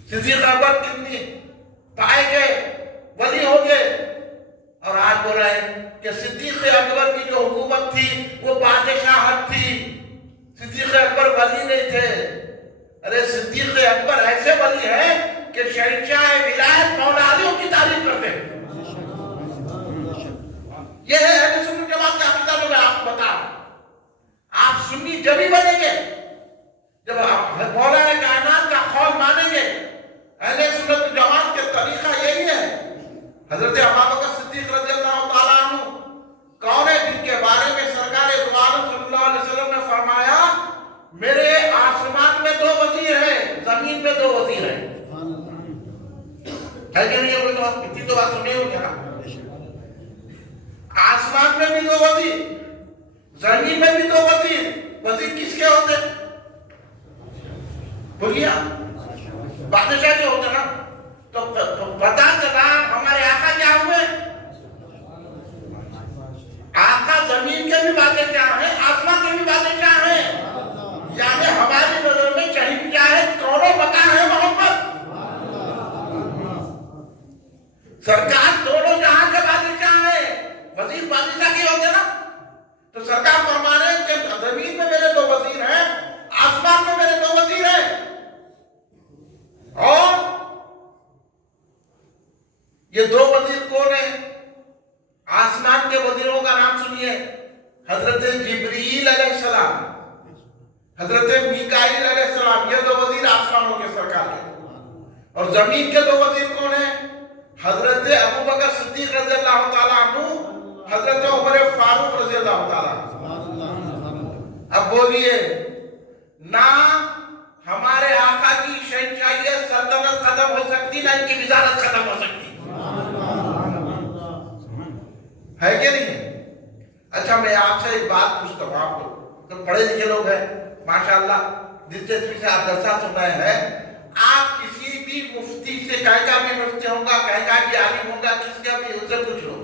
صدیق اکبر کتنی پائے گئے ولی ہو گئے اور آج بول رہے ہیں کہ صدیق اکبر کی جو حکومت تھی وہ بادشاہت تھی. صدیق اکبر ولی نہیں تھے. ارے صدیق اکبر ایسے ولی ہیں کہ شہنشاہ ولایت مولا علی کی تعریف کرتے ہیں. یہ ہے اہل سنت جماعت کا عقیدہ. میں آپ کو بتاؤں آپ سنی جبھی بنیں گے جب آپ مولا کائنات کا قول مانیں گے. اہل سنت جماعت کے طریقہ یہی ہے. حضرت ابوبکر صدیق رضی اللہ تعالیٰ عنہ کون ہے جن کے بارے میں سرکار دو عالم صلی اللہ علیہ وسلم نے فرمایا میرے آسمان میں 2 وزیر ہیں زمین میں 2 وزیر ہیں. ہے کہ نہیں؟ یہ تو اتنی تو بات سنے ہو نا. آسمان میں بھی 2 وزیر زمین میں بھی 2 وزیر. وزیر کس کے ہوتے؟ بولیے بادشاہ کے ہوتے نا. تو پتا چلا ہمارے آقا کیا ہوئے؟ آقا زمین کے بھی بادشاہ ہیں آسمان کے بھی بادشاہ ہیں. یعنی ہماری نظر میں چاہیے کیا ہے؟ کروڑوں مکان ہے محمد. سرکار کروڑوں جہاں کے بادشاہ ہیں. وزیر بادشاہ کے ہوتے نا. تو سرکار فرما رہے ہیں کہ زمین میں میرے 2 وزیر ہیں آسمان میں میرے 2 وزیر ہیں. اور یہ 2 وزیر کون ہیں؟ آسمان کے وزیروں کا نام سنیے. حضرت جبریل علیہ السلام حضرت میکائیل علیہ السلام. یہ 2 وزیر آسمانوں کے سرکار کے. اور زمین کے 2 وزیر کون ہیں؟ حضرت ابوبکر صدیق رضی اللہ تعالیٰ عنہ حضرت عمر فاروق رضی اللہ تعالیٰ عنہ. اب بولیے نہ ہمارے آقا کی شہنشاہیت سلطنت ختم ہو سکتی نہ ان کی وزارت ختم ہو سکتی. ہے کہ نہیں ہے؟ اچھا میں آپ سے ایک بات پوچھتا ہوں. آپ کو تو پڑھے لکھے لوگ ہیں ماشاءاللہ دلچسپی سے آپ جلسہ سن رہے ہیں. آپ کسی بھی مفتی سے کہیں گا بھی مفتی ہوں گا کہیں گا بھی عالم ہوں گا کسی کا بھی ان سے پوچھ لو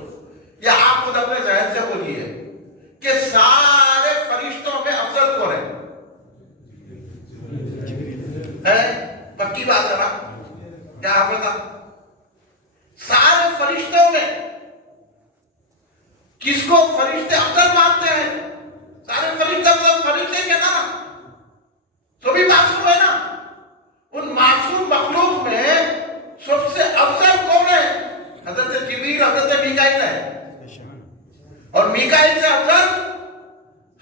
یا آپ خود اپنے ذہن سے بولیے کہ سارے فرشتوں میں افضل کون ہے؟ پکی بات ہے نا؟ کیا آپ بتا سارے فرشتوں میں کس کو فرشتے افضل مانتے ہیں؟ سارے فرشتے افضل فرشتے کیا نا تو بھی معصوم ہے نا. ان معصوم مخلوق میں سب سے افضل کون ہے؟ حضرت جبریل حضرت میکائیل ہے. اور میکائیل سے افضل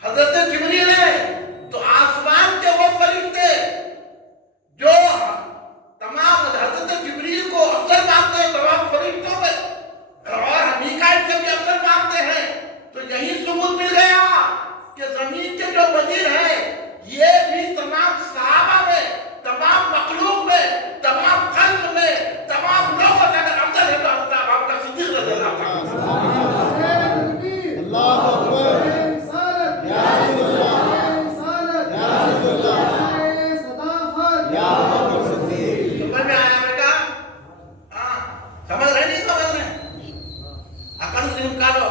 حضرت جبریل ہے. تو آسمان کے وہ فرشتے جو تمام حضرت جبریل کو افضل مانتے ہیں تمام فرشتوں میں اور میکائیل سے بھی افضل مانتے ہیں. تو یہی ثبوت مل گیا کہ زمین کے جو وزیر ہیں یہ بھی تمام صحابہ میں تمام مخلوق میں تمام خلق میں تمام لوگوں سے اگر افضل ہے تو آپ کا صدیق رضی اللہ تعالیٰ. اللہ اکبر. یا رسول اللہ یا رسول اللہ صداقت یا ابوبکر صدیق. سمجھ میں آیا بیٹا؟ ہاں سمجھ رہے نہیں سمجھ رہے؟ عقل نکالو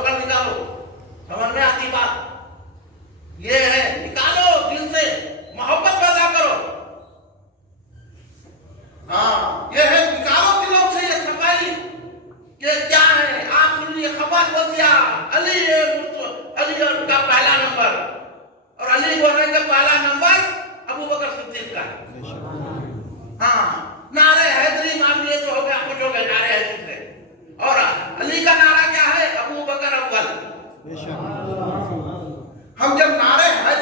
سمجھ میں آتی بات یہ ہے. نکالو دل سے محبت پیدا کرو. ہاں یہ ہے نکالو دلوں سے یہ صفائی کہ کیا ہے. آپ سنیے خبر ہو دیا علی کا پہلا نمبر اور علی بولنے کا پہلا نمبر ابوبکر صدیق کا. ہاں نعرہ حیدری مان لیے تو ہو گیا کچھ ہو گئے نعرہ حیدری سے. اور علی کا نعرہ کیا ہے؟ ابوبکر اول. ہم جب نعرہ حیدری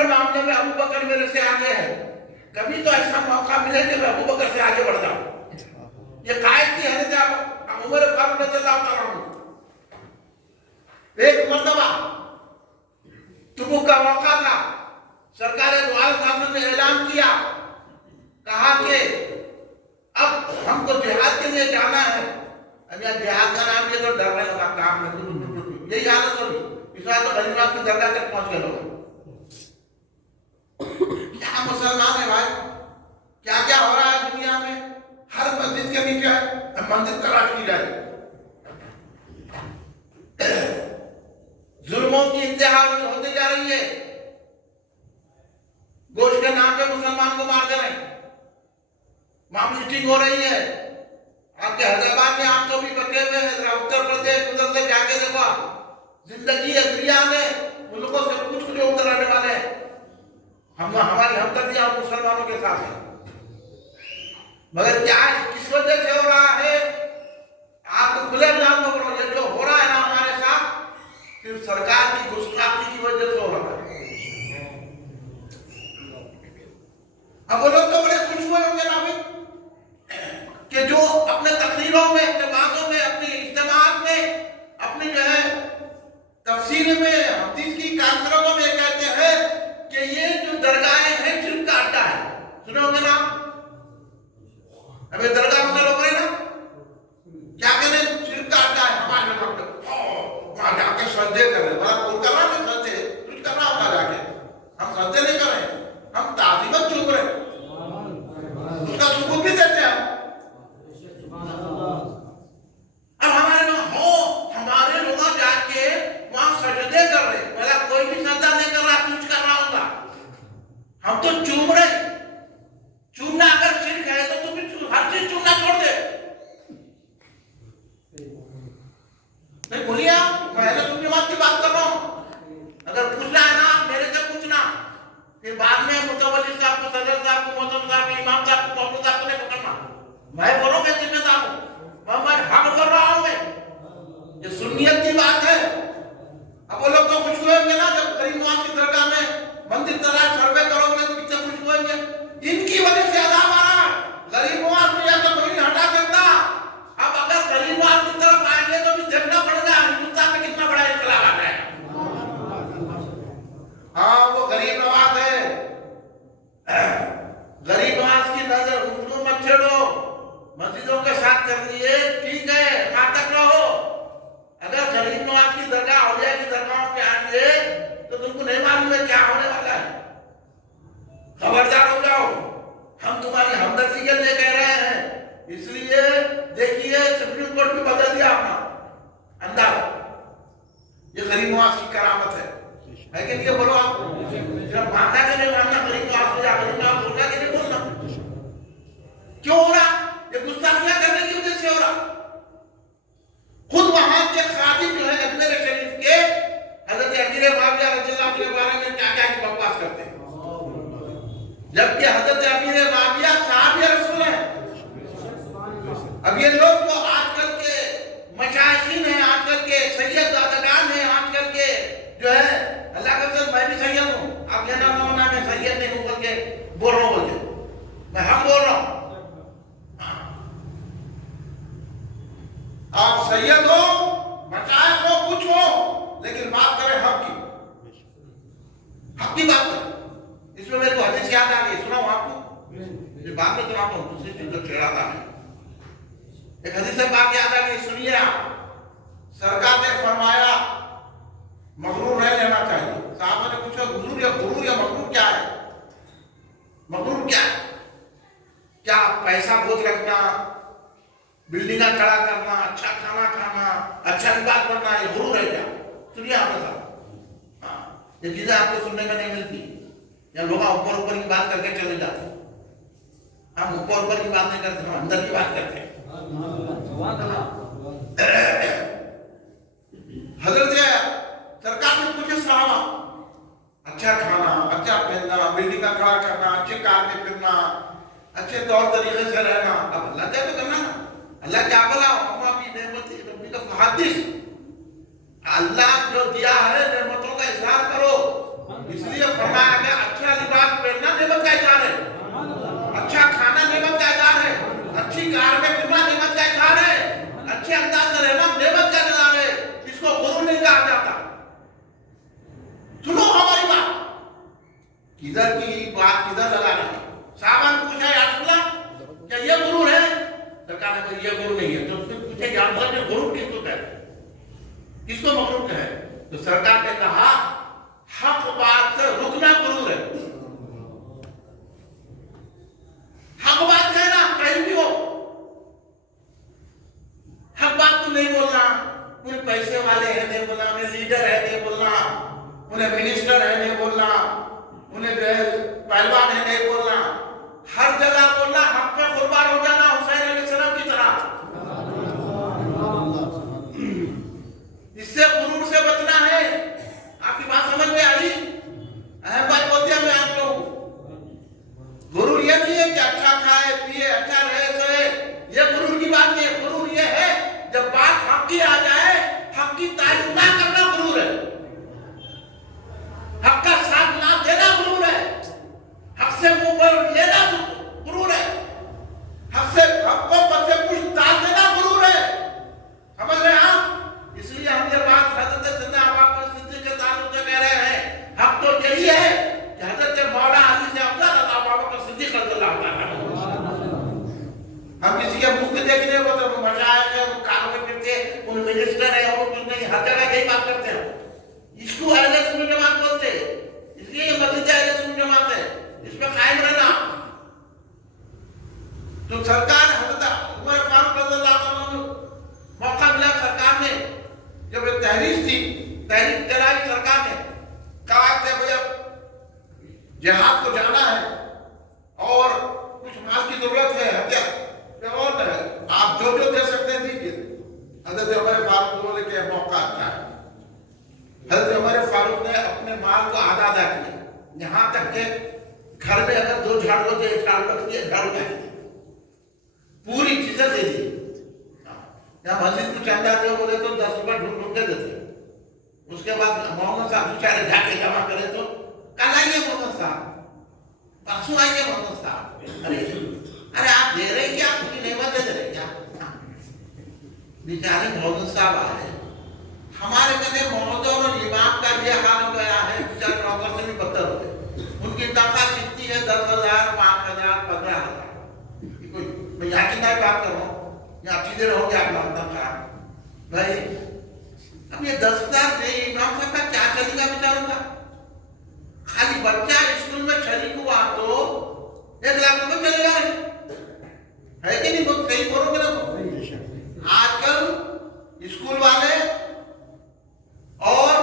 ہر معاملے میں ابو بکر میرے سے آگے ہے، کبھی تو ایسا موقع ملے کہ میں ابو بکر سے آگے بڑھ جاؤں۔ یہ قائد کی حضرت عمر فاروق رضی اللہ تعالیٰ عنہ۔ ایک مرتبہ تبوک کا موقع تھا، سرکار دو عالم حضرت نے اعلان کیا، کہا کہ اب ہم کو جہاد کے لیے جانا ہے۔ اب یہاں جہاد کا نام یہ تو ڈرنے کا کام ہے، یہی حالت ہوگی۔ اس بار تو غنیمت کی درگاہ تک پہنچ گئے لوگ۔ کیا مسلمان ہے بھائی، کیا کیا ہو رہا ہے دنیا میں، ہر مسجد کے نیچے منزل تلاش کی جائے، ظلموں کی انتہا ہوتی جا رہی ہے، گوشت کے نام پہ مسلمان کو مار دے رہے ہیں، مام شوٹنگ ہو رہی ہے۔ آپ کے حیدرآباد میں آپ کو بھی بچے ہوئے ہیں، اتر پردیش ادھر سے جا کے دیکھو، زندگی ادریا میں ملکوں سے پوچھ کچھ ادھر آنے والے ہیں۔ ہماری ہمدردیاں مسلمانوں کے ساتھ ہیں، مگر کیا کس وجہ سے ہو رہا ہے؟ آپ کو کھلے نام میں بولو، یہ جو ہو رہا ہے نا ہمارے ساتھ، صرف سرکار کی گستاخی کی وجہ سے ہو رہا ہے۔ اب وہ لوگ تو بڑے خوش ہوئے ہوں گے نا بھائی کہ جو اپنے تقریروں میں، اپنے باتوں میں، اپنی اجتماعات میں، اپنی جو ہے تفسیر میں، حدیث کی کانفرنسوں میں کہتے ہیں کہ یہ جو درگاہیں ہیں شرک کا اڈا ہے۔ سنے ہوں گے نا؟ ابھی درگاہ میں لوگ رہے نا، کیا کہتے ہیں؟ شرک کا اڈا ہے۔ ہمارے لوگ وہاں جا کے سجدے کر رہے ہیں، کوئی کر رہا ہے سجدے، کچھ کرنا ہوگا جا کے، ہم سجدے نہیں کر رہے، ہم تعظیمت چوک رہے ہیں، اس کا ثبوت بھی دیتے ہیں۔ اب ہمارے لوگ جا کے وہاں سجدے کر رہے، میرا کوئی بھی سجدہ نہیں کر رہا، کچھ کر رہا ہوگا، ہم تو چوم رہے۔ چومنا اگر شرک ہے تو تم ہر چیز چومنا چھوڑ دے۔ نہیں بولیے، میں اہل سنت کی بات کر رہا ہوں، اگر پوچھنا ہے نا میرے سے پوچھنا، پھر بعد میں متولی صاحب کو، صدر صاحب کو، محترم صاحب کو، امام صاحب کو، محمود صاحب کو نہیں پکڑنا۔ میں بولوں میں ذمہ دار ہوں، میں حق کر رہا ہوں، میں یہ سنیت کی بات ہے۔ اب وہ لوگ تو خوش ہوئیں گے نا جب کریم نواز کی درگاہ میں مندر تلاش سروے کرو گے تو کتنے خوش ہوئیں گے۔ ان کی وجہ سے عذاب آ رہا ہے، غریب نواز کو یا تو کوئی نہیں ہٹا سکتا۔ اب اگر غریب نواز کی طرف آئیں گے تو بھی دیکھنا پڑے گا ہندوستان میں کتنا بڑا انقلاب آ جائے گا۔ ہاں وہ غریب نواز ہے، غریب نواز کی نظر اردو مت چھیڑو، مسجدوں کے ساتھ کر لیے ٹھیک ہے، ناٹک رہو۔ اگر غریب نواز کی درگاہ، اولیاء کی درگاہوں پہ آئیں گے تو تم کو نہیں معلوم ہے کیا ہونے والا ہے، خبردار ہو جاؤ۔ ہم تمہاری ہمدردی کے لیے کہہ رہے ہیں، اس لیے دیکھیے سپریم کورٹ بھی بدل دیا اپنا انداز۔ یہ غریب نواز کی کرامت ہے کہ نہیں؟ بولو آپ، جب ماننا کہ نہیں ماننا غریب نواز کو، یا غریب نواز بولنا کہ نہیں بولنا؟ کیوں ہو رہا؟ یہ گستاخیاں کرنے کی وجہ سے ہو رہا۔ خود وہاں کے خادم جو ہے اجمیر شریف کے، حضرت امیر معاویہ رضی اللہ عنہ کے بارے میں کیا کیا کی بکواس کرتے ہیں، جبکہ حضرت امیر معاویہ صحابی رسول ہیں۔ اب یہ لوگ جو آج کل کے مشائخین ہیں، آج کل کے سید زادگان ہیں، آج کل کے جو ہے اللہ کا قسم میں بھی سید ہوں، آپ یہ نہ سمجھنا میں سید نہیں ہوں کر کے بول رہا ہوں، بولے میں ہم بول رہا ہوں۔ آپ سید ہو، مشائخ ہو، کچھ ہو، لیکن بات کریں حق کی، حق کی بات کریں۔ اس میں میرے کو حدیث یاد آ گئی، سناؤں آپ کو؟ یہ بات میں سناتا ہوں، دوسری چیز جو چھیڑا تھا میں، ایک حدیث پاک یاد آ گئی، سنیے آپ۔ سرکار نے فرمایا مغرور نہیں لینا چاہیے۔ صحابہ نے پوچھا حضور یا غرور یا مغرور کیا ہے؟ مغرور کیا ہے؟ کیا پیسہ بہت رکھنا، بلڈنگاں کھڑا کرنا، اچھا کھانا کھانا، اچھا لباس پہننا، یہ غرور ہے کیا؟ سنیے آپ نے صاحب، ہاں یہ چیزیں آپ کو سننے میں نہیں ملتی، یا لوگ اوپر کی بات کر کے چلے جاتے ہیں۔ ہم اوپر کی بات نہیں کرتے، ہم اندر کی بات کرتے ہیں۔ حضرت سرکار نے پوچھے صحابہ، اچھا کھانا، اچھا پہننا، بلڈنگ کا کھڑا کرنا، اچھے کار میں پھرنا، اچھے طور طریقے سے رہنا، اب اللہ کیا تو کرنا نا، اللہ کیا بولا؟ اما بھی نعمت ربی کا فحدث، اللہ جو دیا ہے نعمتوں کا اظہار کرو۔ اس لیے فرمایا گیا کدھر کی بات کدھر لگا رہے ہیں؟ صحابہ نے پوچھا یا رسول اللہ کیا یہ غرور ہے؟ سرکار نے کہا یہ غرور نہیں ہے. تو اس نے پوچھا یا رسول اللہ غرور کس کو کہتے ہیں؟ کس کو مغرور کہے؟ تو سرکار نے کہا حق بات سے رکنا غرور ہے. حق بات کہنا کہیں بھی ہو، حق بات کو نہیں بولنا. انہیں پیسے والے ہیں نہیں بولنا، انہیں لیڈر ہے نہیں بولنا، انہیں منسٹر ہے نہیں بولنا، انہیں پہلوان ہے نہیں بولنا. ہر جگہ بولنا، حق پہ قربان ہو جانا حسین علیہ السلام کی طرح. اس سے غرور سے بچنا ہے. آپ کی بات سمجھ میں آئی؟ اہم بات بول دیا میں آپ کو. غرور یہ نہیں ہے کہ اچھا کھائے پیے اچھا رہے سوئے، یہ غرور کی بات نہیں ہے. غرور یہ ہے جب بات حق کی آ جائے حق کی تعریف نہ کرنا غرور ہے، حق کا ساتھ نہ دینا غرور ہے، حق سے منہ پر لینا غرور ہے، حق کو پر سے کچھ ڈال دینا غرور ہے. سمجھ رہے ہیں آپ؟ اس لیے ہم یہ بات حضرت سیدنا ابو بکر صدیق کے تعلق سے کہہ رہے ہیں. حق تو یہی ہے کہ حضرت مولا علی سے افضل ابو بکر صدیق رضی اللہ تعالیٰ عنہ. ہم کسی کے منہ کے دیکھنے کو تو مشائخ ہے، وہ کاروں میں پھرتے، ان منسٹر ہے اور کچھ نہیں، ہر جگہ یہی بات کرتے ہیں. اس کو اہل سنت جماعت بولتے ہیں. اس لیے یہ مسجد اہل سنت جماعت ہے، اس میں قائم رہنا. تو سرکار حضرت عمر فاروق رضی اللہ عنہ موقع ملا، سرکار نے جب ایک تحریک تھی، تحریک چلائی سرکار نے، کہا کہ بھئی اب جہاد کو جانا ہے اور کچھ مال کی ضرورت ہے، ہتھیار اور آپ جو دے سکتے ہیں دیجیے. حضرت عمر فاروق بولے کہ موقع اچھا ہے. حضرت عمر فاروق نے اپنے مال کو آدھا ادا کیا، یہاں تک کہ گھر میں اگر 2 جھاڑو ہوتے ایک جھاڑو رکھ دیا، جھاڑو لے دی، پوری چیزیں دے دی. یا مسجد کو چندہ دے بولے تو 10 روپے ڈھونڈ کے دیتے. اس کے بعد محمد صاحب بیچارے جا کے جمع کرے تو کل آئیے محمد صاحب، پرسوں آئیے محمد صاحب. ارے آپ دے رہے کیا؟ آپ کی نعمت دے رہے کیا؟ بیچارے محمد صاحب آئے، ہمارے کہنے محمد اور امام کا یہ حال ہو گیا ہے، بیچارے نوکر سے بھی بدتر ہو گئے. ان کی تنخواہ کتنی ہے؟ 10,000 5,000 15,000. میں یہاں کی نہیں بات کر رہا ہوں، یہاں چیزیں رہو گے آپ لوگ خراب بھائی. اب یہ 10,000 نہیں، امام صاحب کا کیا چلے گا بیچاروں کا؟ خالی بچہ اسکول میں شریک ہوا تو 1 لاکھ روپے چلے گا ہے کہ نہیں؟ بہت صحیح بولو گے نا. آج کل اسکول والے اور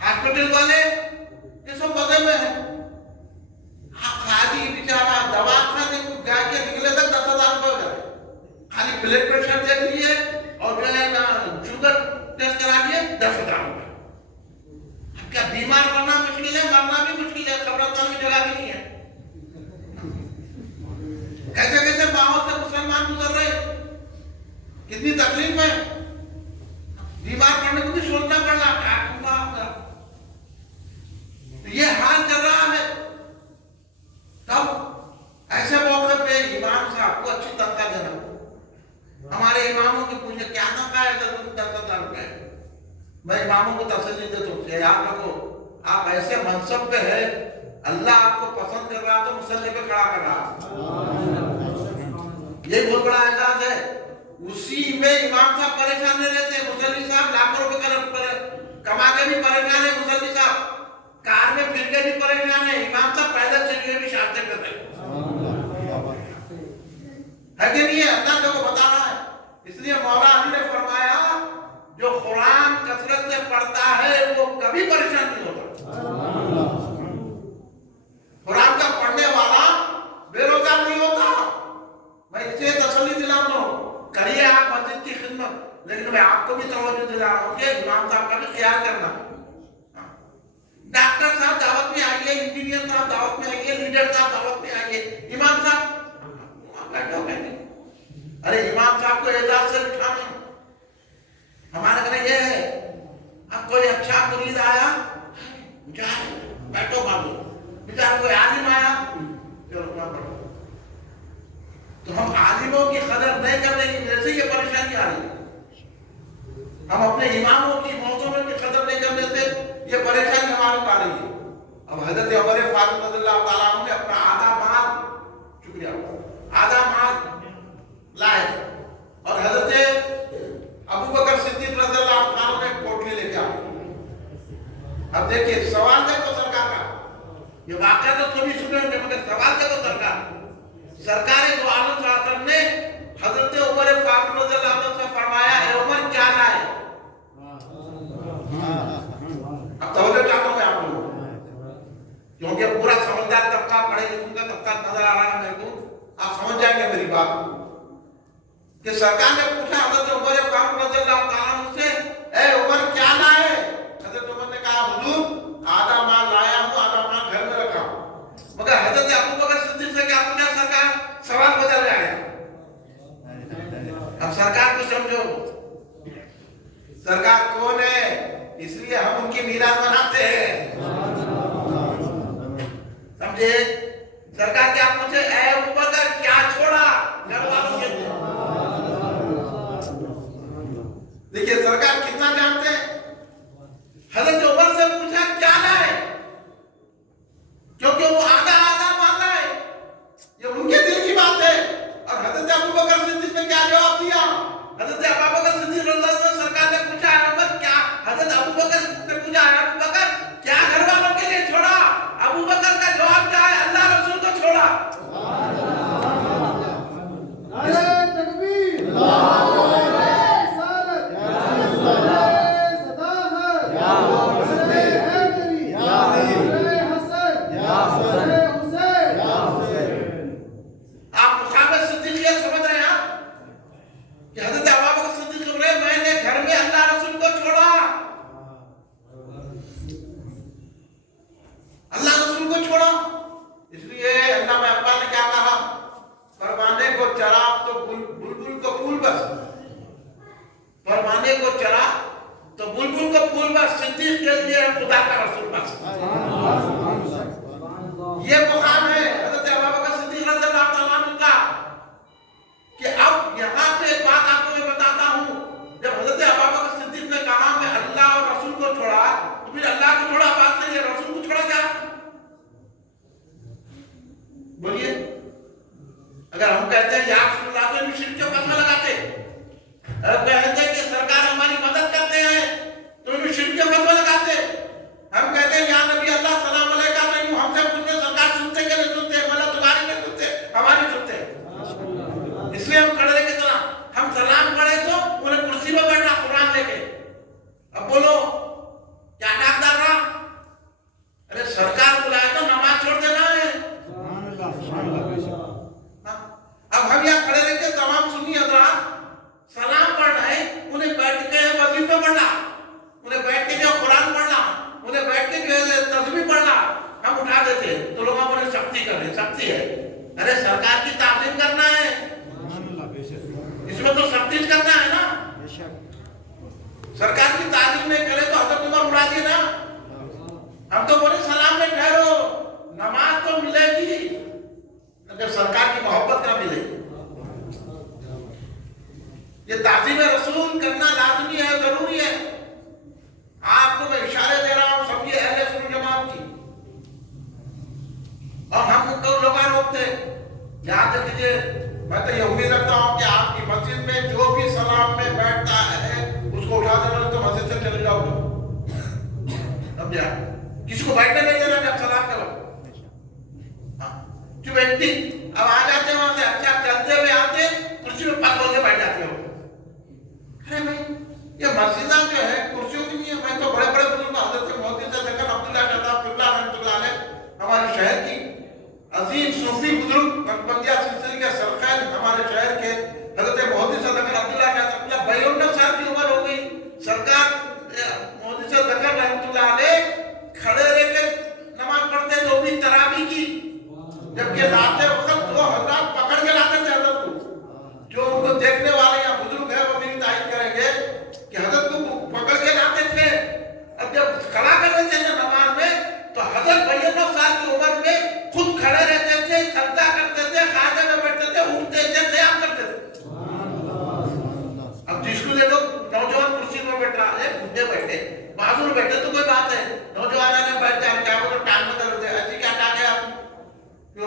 ہاسپٹل والے یہ سب بدل میں ہیں. خالی بیچارہ دوا کھانے کو جا کے نکلے تک 10,000 روپے گئے. خالی بلڈ پریشر دیکھ لیے اور جو ہے شوگر ٹیسٹ کرا لیے 10,000 روپے. اب کیا بیمار پڑنا مشکل ہے، مرنا بھی مشکل ہے، قبرستان کی جگہ بھی نہیں ہے. کیسے کیسے ماحول سے مسلمان گزر رہے، کتنی تکلیف ہے. بیمار پڑنے کو بھی سوچنا پڑ رہا کیا ہوگا آپ کا. یہ حال چل رہا ہے. تب ایسے موقع پہ امام صاحب کو اچھی تنخواہ دینا. ہمارے اماموں کی پوچھے کیا تنخواہ ہے؟ 10,000 روپے. میں اماموں کو تسلی دیتا ہوں کہ یاد رکھو آپ ایسے منصب پہ ہے، اللہ آپ کو پسند کر رہا تو مصلی پہ کھڑا کر رہا. یہ بہت بڑا اعزاز ہے. اسی میں امام صاحب پریشان نہیں رہتے. مصلی صاحب لاکھوں روپے کما کے بھی پریشان ہے، مصلی صاحب کار میں پھر کے بھی پریشان ہے، امام صاحب پیدل چلے ہوئے بھی شادی کر رہے ہیں. ہے کہ نہیں ہے؟ اللہ کو بتا رہا ہے. اس لیے مولا علی نے فرمایا جو قرآن کثرت سے پڑھتا ہے وہ کبھی پریشان نہیں ہوتا. قرآن کا پڑھنے والا بے روزگار نہیں ہوتا. میں اسے تسلی دلاتا ہوں، کریے آپ مسجد کی خدمت، لیکن میں آپ کو بھی توجہ دلا رہا ہوں کہ امام صاحب کا بھی خیال کرنا. ڈاکٹر صاحب دعوت میں آئیے، انجینئر صاحب دعوت میں آئیے، لیڈر صاحب دعوت میں آئیے، امام صاحب بیٹھو بیٹھے. ارے امام صاحب کو اعزاز سے بٹھانا. ہمارے گھر یہ ہے، اب کوئی اچھا مرید آیا بیٹھو بابو، بیچارہ کوئی عالم آیا چلو پڑھو. تو ہم عالموں کی قدر نہیں کر رہے ہیں، جیسے یہ پریشانی آ رہی ہے. ہم اپنے اماموں کی موضوعوں کی قدر نہیں کرنے سے یہ پریشانی ہمارے اب حضرت عمر فاروق رضی اللہ تعالیٰ عنہ نے اپنا آدھا مال، شکریہ، آدھا مال لائے اور حضرت ابو بکر صدیق رضی اللہ تعالیٰ عنہ نے کوٹلی لے کے آئے۔ اب دیکھیے سوال دیکھو سرکار کا، یہ واقعہ تو تھوڑی سنے ہوں گے مگر سوال دیکھو سرکار دو عالم صلی اللہ علیہ وسلم نے حضرت عمر فاروق رضی اللہ عنہ سے فرمایا اے عمر کیا لائے؟ اب توجہ چاہتا ہوں میں آپ لوگوں کیونکہ پورا سمجھدار طبقہ پڑھے لکھوں کا طبقہ نظر آ رہا ہے میرے کو، آپ سمجھ جائیں گے میری بات کہ سرکار نے پوچھا حضرت عمر فاروق رضی اللہ تعالیٰ عنہ سے اے عمر کیا لائے؟ حضرت عمر نے کہا حضور آدھا مال لایا ہوں، آدھا مال گھر میں رکھا ہوں۔ مگر حضرت ابو بکر صدیق سے کیا پوچھا سرکار؟ سوال بدل گیا ہے۔ اب سرکار کو سمجھو سرکار کون ہے، اس لیے ہم ان کی میلاد مناتے ہیں، سمجھے؟ سرکار کیا پوچھے اے ابو بکر کیا چھوڑا؟ گھر والوں کے دیکھیے سرکار کتنا جانتے ہیں۔ حضرت عمر سے پوچھا کیا لائے، کیونکہ وہ آدھا آدھا مانگا ہے، یہ ان کے دل کی بات ہے۔ اور حضرت ابو بکر صدیق نے کیا جواب دیا؟ حضرت ابو بکر صدیق رضی اللہ عنہ سرکار نے پوچھا عمر کیا، حضرت ابو بکر نے پوچھا ابو بکر کیا گھر والوں کے لیے چھوڑا؟ ابو بکر کا جواب کیا ہے؟ اللہ رسول کو چھوڑا۔ نعرہ تکبیر، نعرہ رسالت، نعرہ صداقت، نعرہ حیدری، نعرہ حسن، نعرہ حسین۔ آپ مخابر صدیقیت سمجھ رہے ہیں کہ حضرت ابو بکر صدیق نے میں نے گھر میں اللہ رسول کو چھوڑا، اللہ رسول کو چھوڑا۔ اس لیے علامہ اقبال نے کیا کہا؟ پروانے کو چرا تو بلبل کو پھول بس، پروانے کو چرا تو بلبل کو پھول بس، صدیق کے لیے خدا کا رسول بس۔ یہ مقام ہے حضرت ابو بکر صدیق رضی اللہ تعالیٰ عنہ کا کہ اب یہاں پہ ایک بات آپ کو میں بتاتا ہوں، جب حضرت ابو بکر صدیق نے کہا میں اللہ اور رسول کو چھوڑا، تو پھر اللہ کو چھوڑا بات نہیں ہے، رسول کو چھوڑا کیا؟ بولیے، اگر ہم کہتے ہیں یا رسول اللہ تو ہم شرک کے فتوہ لگاتے، اگر کہتے ہیں کہ سرکار ہماری مدد کرتے ہیں تو ہم شرک کے فتوہ لگاتے، ہم کہتے ہیں یا نبی اللہ سلام علیکہ تو ہم سے پوچھتے سرکار سنتے کہ نہیں سنتے، مطلب تمہاری نہیں سنتے ہماری سنتے، اس لیے ہم کھڑے رہے کے طرح ہم سلام پڑھے تو انہیں کرسی پر بیٹھنا قرآن لے کے۔ اب بولو کیا ڈاک ڈال رہا؟ ارے سرکار بلائے تو نماز چھوڑ دینا ہے۔ اب ہم یہاں کھڑے رہ کے تمام سنی حضرات سلام پڑھ رہے ہیں، انہیں بیٹھ کے وظیفہ پڑھنا، انہیں بیٹھ کے جو قرآن پڑھنا، انہیں بیٹھ کے جو تسبیح پڑھنا ہم اٹھا دیتے تو لوگ ہم انہیں سختی کر رہے، سختی ہے۔ ارے سرکار کی تعظیم کرنا ہے، اس میں تو سختی کرنا ہے نا۔ سرکار کی تعظیم نہیں کرے تو حضرت عمر اڑا دیے نا۔ ہم تو بولے سلام میں ٹھہرو، نماز تو ملے گی اگر سرکار کی محبت نہ ملے۔ یہ تعظیم رسول کرنا لازمی ہے، ضروری ہے۔ آپ کو میں اشارے دے رہا ہوں سمجھیے اہل سنت جماعت کی، اور ہم کو لوگ روکتے یہاں تک کہ میں تو یہ امید رکھتا ہوں کہ آپ کی مسجد میں جو بھی سلام میں بیٹھتا ہے اس کو اٹھا دینا تو مسجد سے چلے جاؤ گے، اب یار کسی کو بیٹھنے نہیں دینا جب سلام کرو، جو بیٹھتی اب آ جاتے ہیں وہاں سے اچھا چلتے ہوئے آتے کرسی میں پک ہو کے بیٹھ جاتے ہو۔ ارے بھائی یہ مسجدہ جو ہے کرسیوں کی نہیں ہے، میں تو بڑے بڑے بزرگ حضرت محدث دکن عبداللہ شہزاد قبلہ رحمۃ اللہ علیہ ہمارے شہر کی عظیم صوفی بزرگ بندیا سلسلے کے سرخیل ہمارے شہر کے حضرت محدث دکن عبداللہ شہزاد قبلہ 52 سال کی عمر ہو گئی، سرکار محدث دکن رحمۃ اللہ علیہ کھڑے رہ کے نماز پڑھتے تو بھی تراویح کی، جبکہ لاتے وقت وہ حضرات پکڑ کے لاتے تھے حضرت کو، جو ان کو دیکھنے والے یا بزرگ ہیں وہ میری تائید کریں گے کہ حضرت کو پکڑ کے لاتے تھے۔ اب جب کھڑا کر رہے تھے نماز میں تو حضرت 52 سال کی عمر میں خود کھڑے رہتے تھے، سجدہ کرتے تھے، خاجے میں بیٹھتے تھے، اٹھتے تھے، قیام کرتے تھے۔ اب جس کو دیکھو نوجوان کرسی میں بیٹھ رہا ہے، بڈھے بیٹھے، بازو میں بیٹھے تو کوئی بات ہے، نوجوان نے بیٹھ جائے کیا وہ ٹانگ میں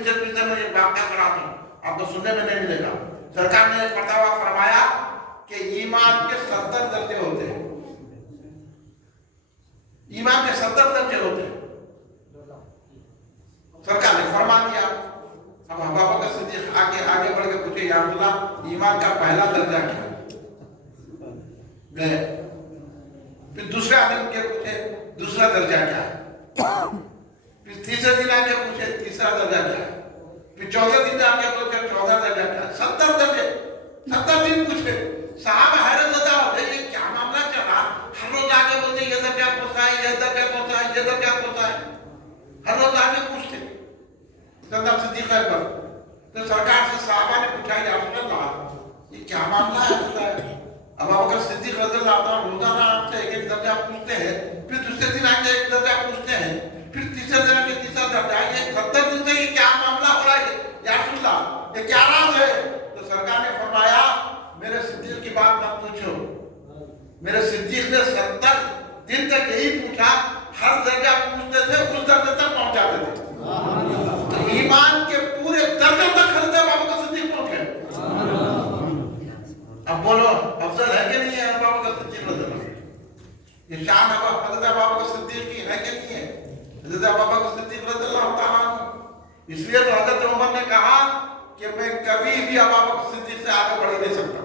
دلچسپی سے میں یہ واقعہ سناتا ہوں، آپ کو سننے میں نہیں ملے گا۔ سرکار نے ایک مرتبہ فرمایا کہ ایمان کے 70 درجے ہوتے ہیں، ایمان کے 70 درجے ہوتے ہیں، سرکار نے فرما دیا۔ اب ابو بکر صدیق آگے بڑھ کے پوچھے، یا رسول اللہ ایمان کا پہلا درجہ کیا ہے؟ گئے، پھر دوسرے آدمی کے پوچھے دوسرا درجہ کیا ہے، پھر تیسرے دن آ کے پوچھے تیسرا درجہ کیا ہے، پھر چوتھے دن آ کے پوچھے چوتھا درجہ کیا ہے۔ 70 درجے، 70 دن پوچھے۔ صحابہ حیرت زدہ ہو گئے، یہ کیا معاملہ چل رہا؟ ہر روز آگے بولتے یہ درجہ پوچھتا ہے، یہ درجہ پوچھتا ہے، یہ درجہ پوچھتا ہے، ہر روز آگے پوچھتے۔ حضرت صدیق اکبر تو سرکار سے صحابہ نے پوچھا، یا رسول اللہ یہ کیا معاملہ ہے؟ ابو بکر صدیق رضی اللہ عنہ روزانہ آپ سے ایک درجہ پوچھتے ہیں، پھر دوسرے دن آ کے ایک درجہ پوچھتے ہیں، پھر تیسرے دن آ کے تیسرا درجہ، یہ 70 دن سے یہ کیا معاملہ ہو رہا ہے یا رسول اللہ، یہ کیا راز ہے؟ تو سرکار نے فرمایا، میرے صدیق کی بات مت پوچھو، میرے صدیق نے 70 دن تک یہی پوچھا، ہر درجہ پوچھتے تھے، اس درجے تک پہنچ جاتے تھے۔ تو ایمان کے پورے درجوں تک حضرت ابو بکر صدیق پہنچ گئے۔ اب بولو افضل ہے کہ نہیں ہے ابو بکر صدیق رضی اللہ عنہ؟ یہ شان حضرت ابو بکر صدیق کی ہے کہ نہیں ہے؟ حضرت ابو بکر صدیق رضی اللہ تعالیٰ عنہ، اس لیے تو حضرت عمر نے کہا کہ میں کبھی بھی ابو بکر صدیق سے آگے بڑھ نہیں سکتا۔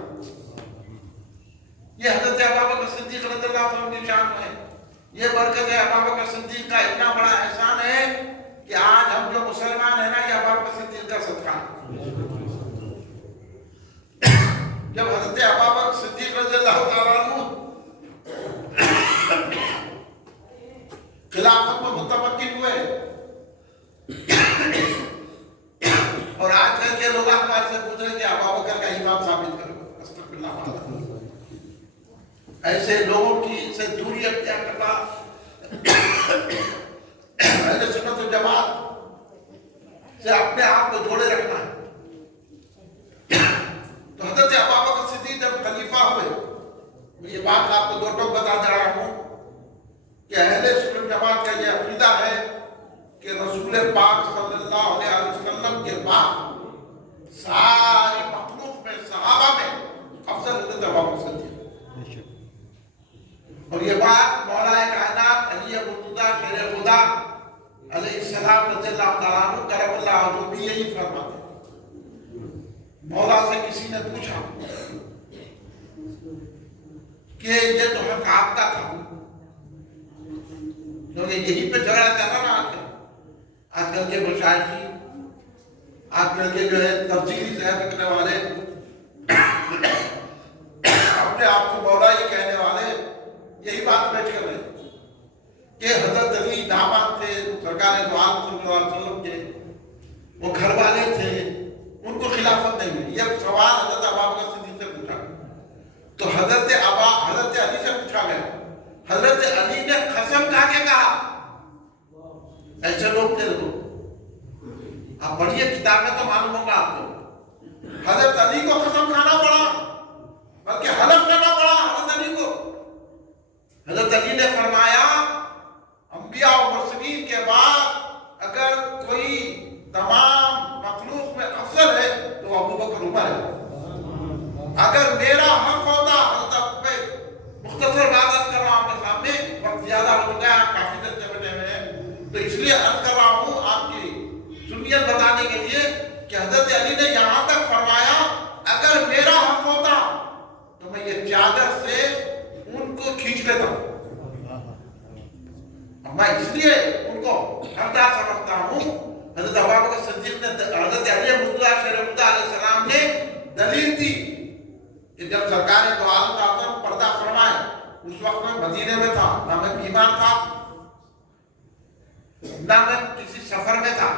یہ حضرت ابو بکر صدیق رضی اللہ عنہ کی شان ہے، یہ برکت ہے۔ ابو بکر صدیق کا اتنا بڑا احسان ہے کہ آج ہم جو مسلمان ہیں نا، یہ ابو بکر صدیق کا صدقہ ہے۔ جب حضرت ابو بکر صدیق رضی اللہ تعالیٰ عنہ خلافت میں متمکن ہوئے، اور آج کل کے لوگ ہمارے سے پوچھ رہے ہیں کہ ابو بکر کا ایمان ثابت کرو، استغفر اللہ، ایسے لوگوں کی سے دوری اختیار کرنا، اہل سنت و جماعت سے اپنے آپ کو جوڑے رکھنا ہے۔ تو حضرت ابو بکر صدیق جب خلیفہ ہوئے، میں یہ بات آپ کو دو ٹوک بتا دے رہا ہوں کہ اہل سنت و جماعت کا یہ عقیدہ ہے کہ رسول پاک صلی اللہ علیہ وسلم کے بعد ساری مخلوق میں، صحابہ میں افضل حضرت ابو بکر صدیق، اور یہ بات مولا کائنات علی مرتضیٰ شیر خدا علیہ السلام رضی اللہ تعالیٰ عنہ کرم اللہ وجہہ بھی یہی فرماتے ہیں۔ مولا سے کسی نے پوچھا کہ یہ تو حق آپ کا تھا، کیونکہ یہی پہ جھگڑا چل رہا آج کل کے مشاہدی، آج کل کے جو ہے تفصیلی ذہن رکھنے والے، اپنے آپ کو مولا ہی کہنے والے، یہی بات پیش کر رہے ہیں کہ حضرت علی داماد تھے سرکار دو عالم صلی اللہ علیہ وسلم کے، وہ گھر والے تھے، ان کو خلافت نہیں ملی۔ یہ سوال حضرت ابو بکر صدیق سے پوچھا، تو حضرت علی سے پوچھا گیا، حضرت علی نے قسم کھا کے کہا، ایسے لوگ تھے لوگ، آپ پڑھیے کتابیں تو معلوم ہوگا آپ کو، حضرت علی کو قسم کھانا پڑا، بلکہ حلف کرنا پڑا حضرت علی کو۔ حضرت علی نے فرمایا، انبیاء و مرسلین کے بعد اگر کوئی تمام مخلوق میں افضل ہے تو ابو بکر عمر ہے۔ اگر میرا حق ہوتا، مختصر بات عرض کر رہا ہوں آپ کے سامنے، وقت زیادہ ہو چکا ہے، آپ کافی دیر سے بیٹھے ہوئے ہیں، تو اس لیے عرض کر رہا ہوں آپ کی سنیت بتانے کے لیے کہ حضرت علی نے یہاں تک فرمایا، اگر میرا حق ہوتا تو میں یہ چادر سے ان کو کھینچ لیتا ہوں۔ میں اس لیے ان کو حقدار سمجھتا ہوں۔ حضرت ابو بکر صدیق نے، حضرت علی مرتضیٰ شیر خدا علیہ السلام نے دلیل دی کہ جب سرکار دو عالم کا پردہ فرمائے، اس وقت میں مدینے میں تھا، نہ میں بیمار تھا، نہ میں کسی سفر میں تھا۔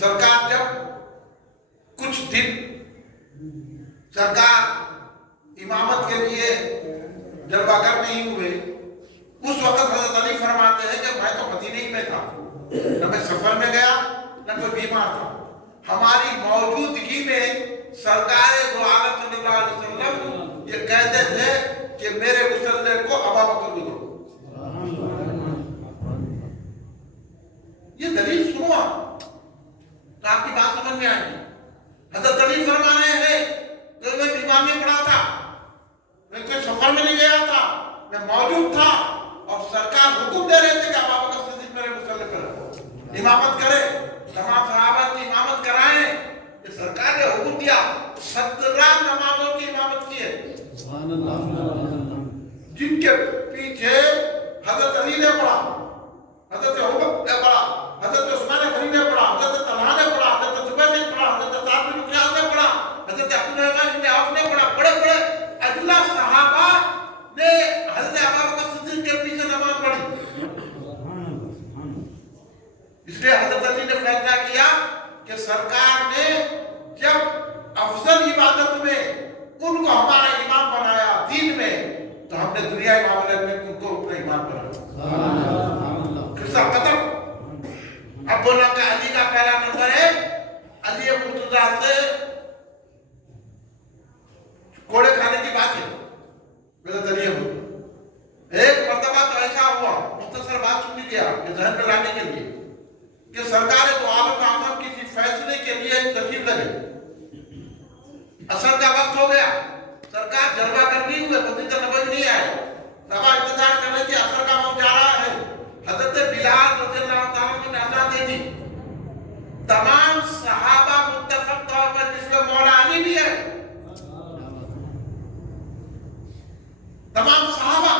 سرکار جب کچھ دن سرکار امامت کے لیے جلوہ گر نہیں ہوئے، اس وقت حضرت علی فرماتے ہیں کہ میں تو مدینے ہی میں تھا، نہ میں سفر میں گیا نہ کوئی بیمار تھا۔ ہماری موجودگی میں سرکار دو عالم صلی اللہ علیہ وسلم یہ کہتے تھے کہ میرے مصلی کو ابو بکر کو دو۔ یہ دلیل سنو آپ تو آپ کی بات سمجھ میں آئے گی. حضرت علی فرما رہے ہیں کہ میں بیمار میں پڑا تھا, میں کوئی سفر میں نہیں گیا تھا, میں موجود تھا اور سرکار حکم دے رہے تھے کہ ابو بکر صدیق میرے مصلی پر امامت کرے, تمام صحابہ کی امامت کرائیں. یہ سرکار نے حکم دیا. 17 نمازوں کی امامت کی ہے جن کے پیچھے حضرت علی نے پڑھا, حضرت عمر نے پڑھا, حضرت عثمان غنی نے پڑھا, حضرت طلحہ نے پڑھا, حضرت زبیر نے پڑھا, حضرت سعد بن معاذ نے پڑھا, حضرت عبدالرحمن بن عوف نے پڑھا. بڑے بڑے اجلا صحابہ نے حضرت ابوبکر صدیق کے پیچھے نماز پڑھی. اس لیے حضرت علی نے فیصلہ کیا کہ سرکار نے جب افضل عبادت میں ان کو ہمارا امام بنایا دین میں, تو ہم نے دنیا معاملے میں ان کو اپنا امام بنایا. قصہ ختم. اب بولا کہ علی کا پہلا نمبر ہے علی مرتضیٰ سے کوڑے کھانے کی بات ہے. ایک مرتبہ تو ایسا ہوا, مختصر بات سن لیجیے آپ کے ذہن میں لانے کے لیے, کہ سرکار دو عالم عامہ کسی فیصلے کے لیے تشریف لگے. اثر کا وقت ہو گیا, سرکار جلوہ کر نہیں ہوئے, مسجد نبوی نہیں آئے, صحابہ انتظار کر رہے کہ اثر کا وقت جا رہا ہے. حضرت بلال رضی اللہ تعالیٰ عنہ نے اذان دے دی. تمام صحابہ متفق طور پر, جس میں مولا علی بھی ہے, تمام صحابہ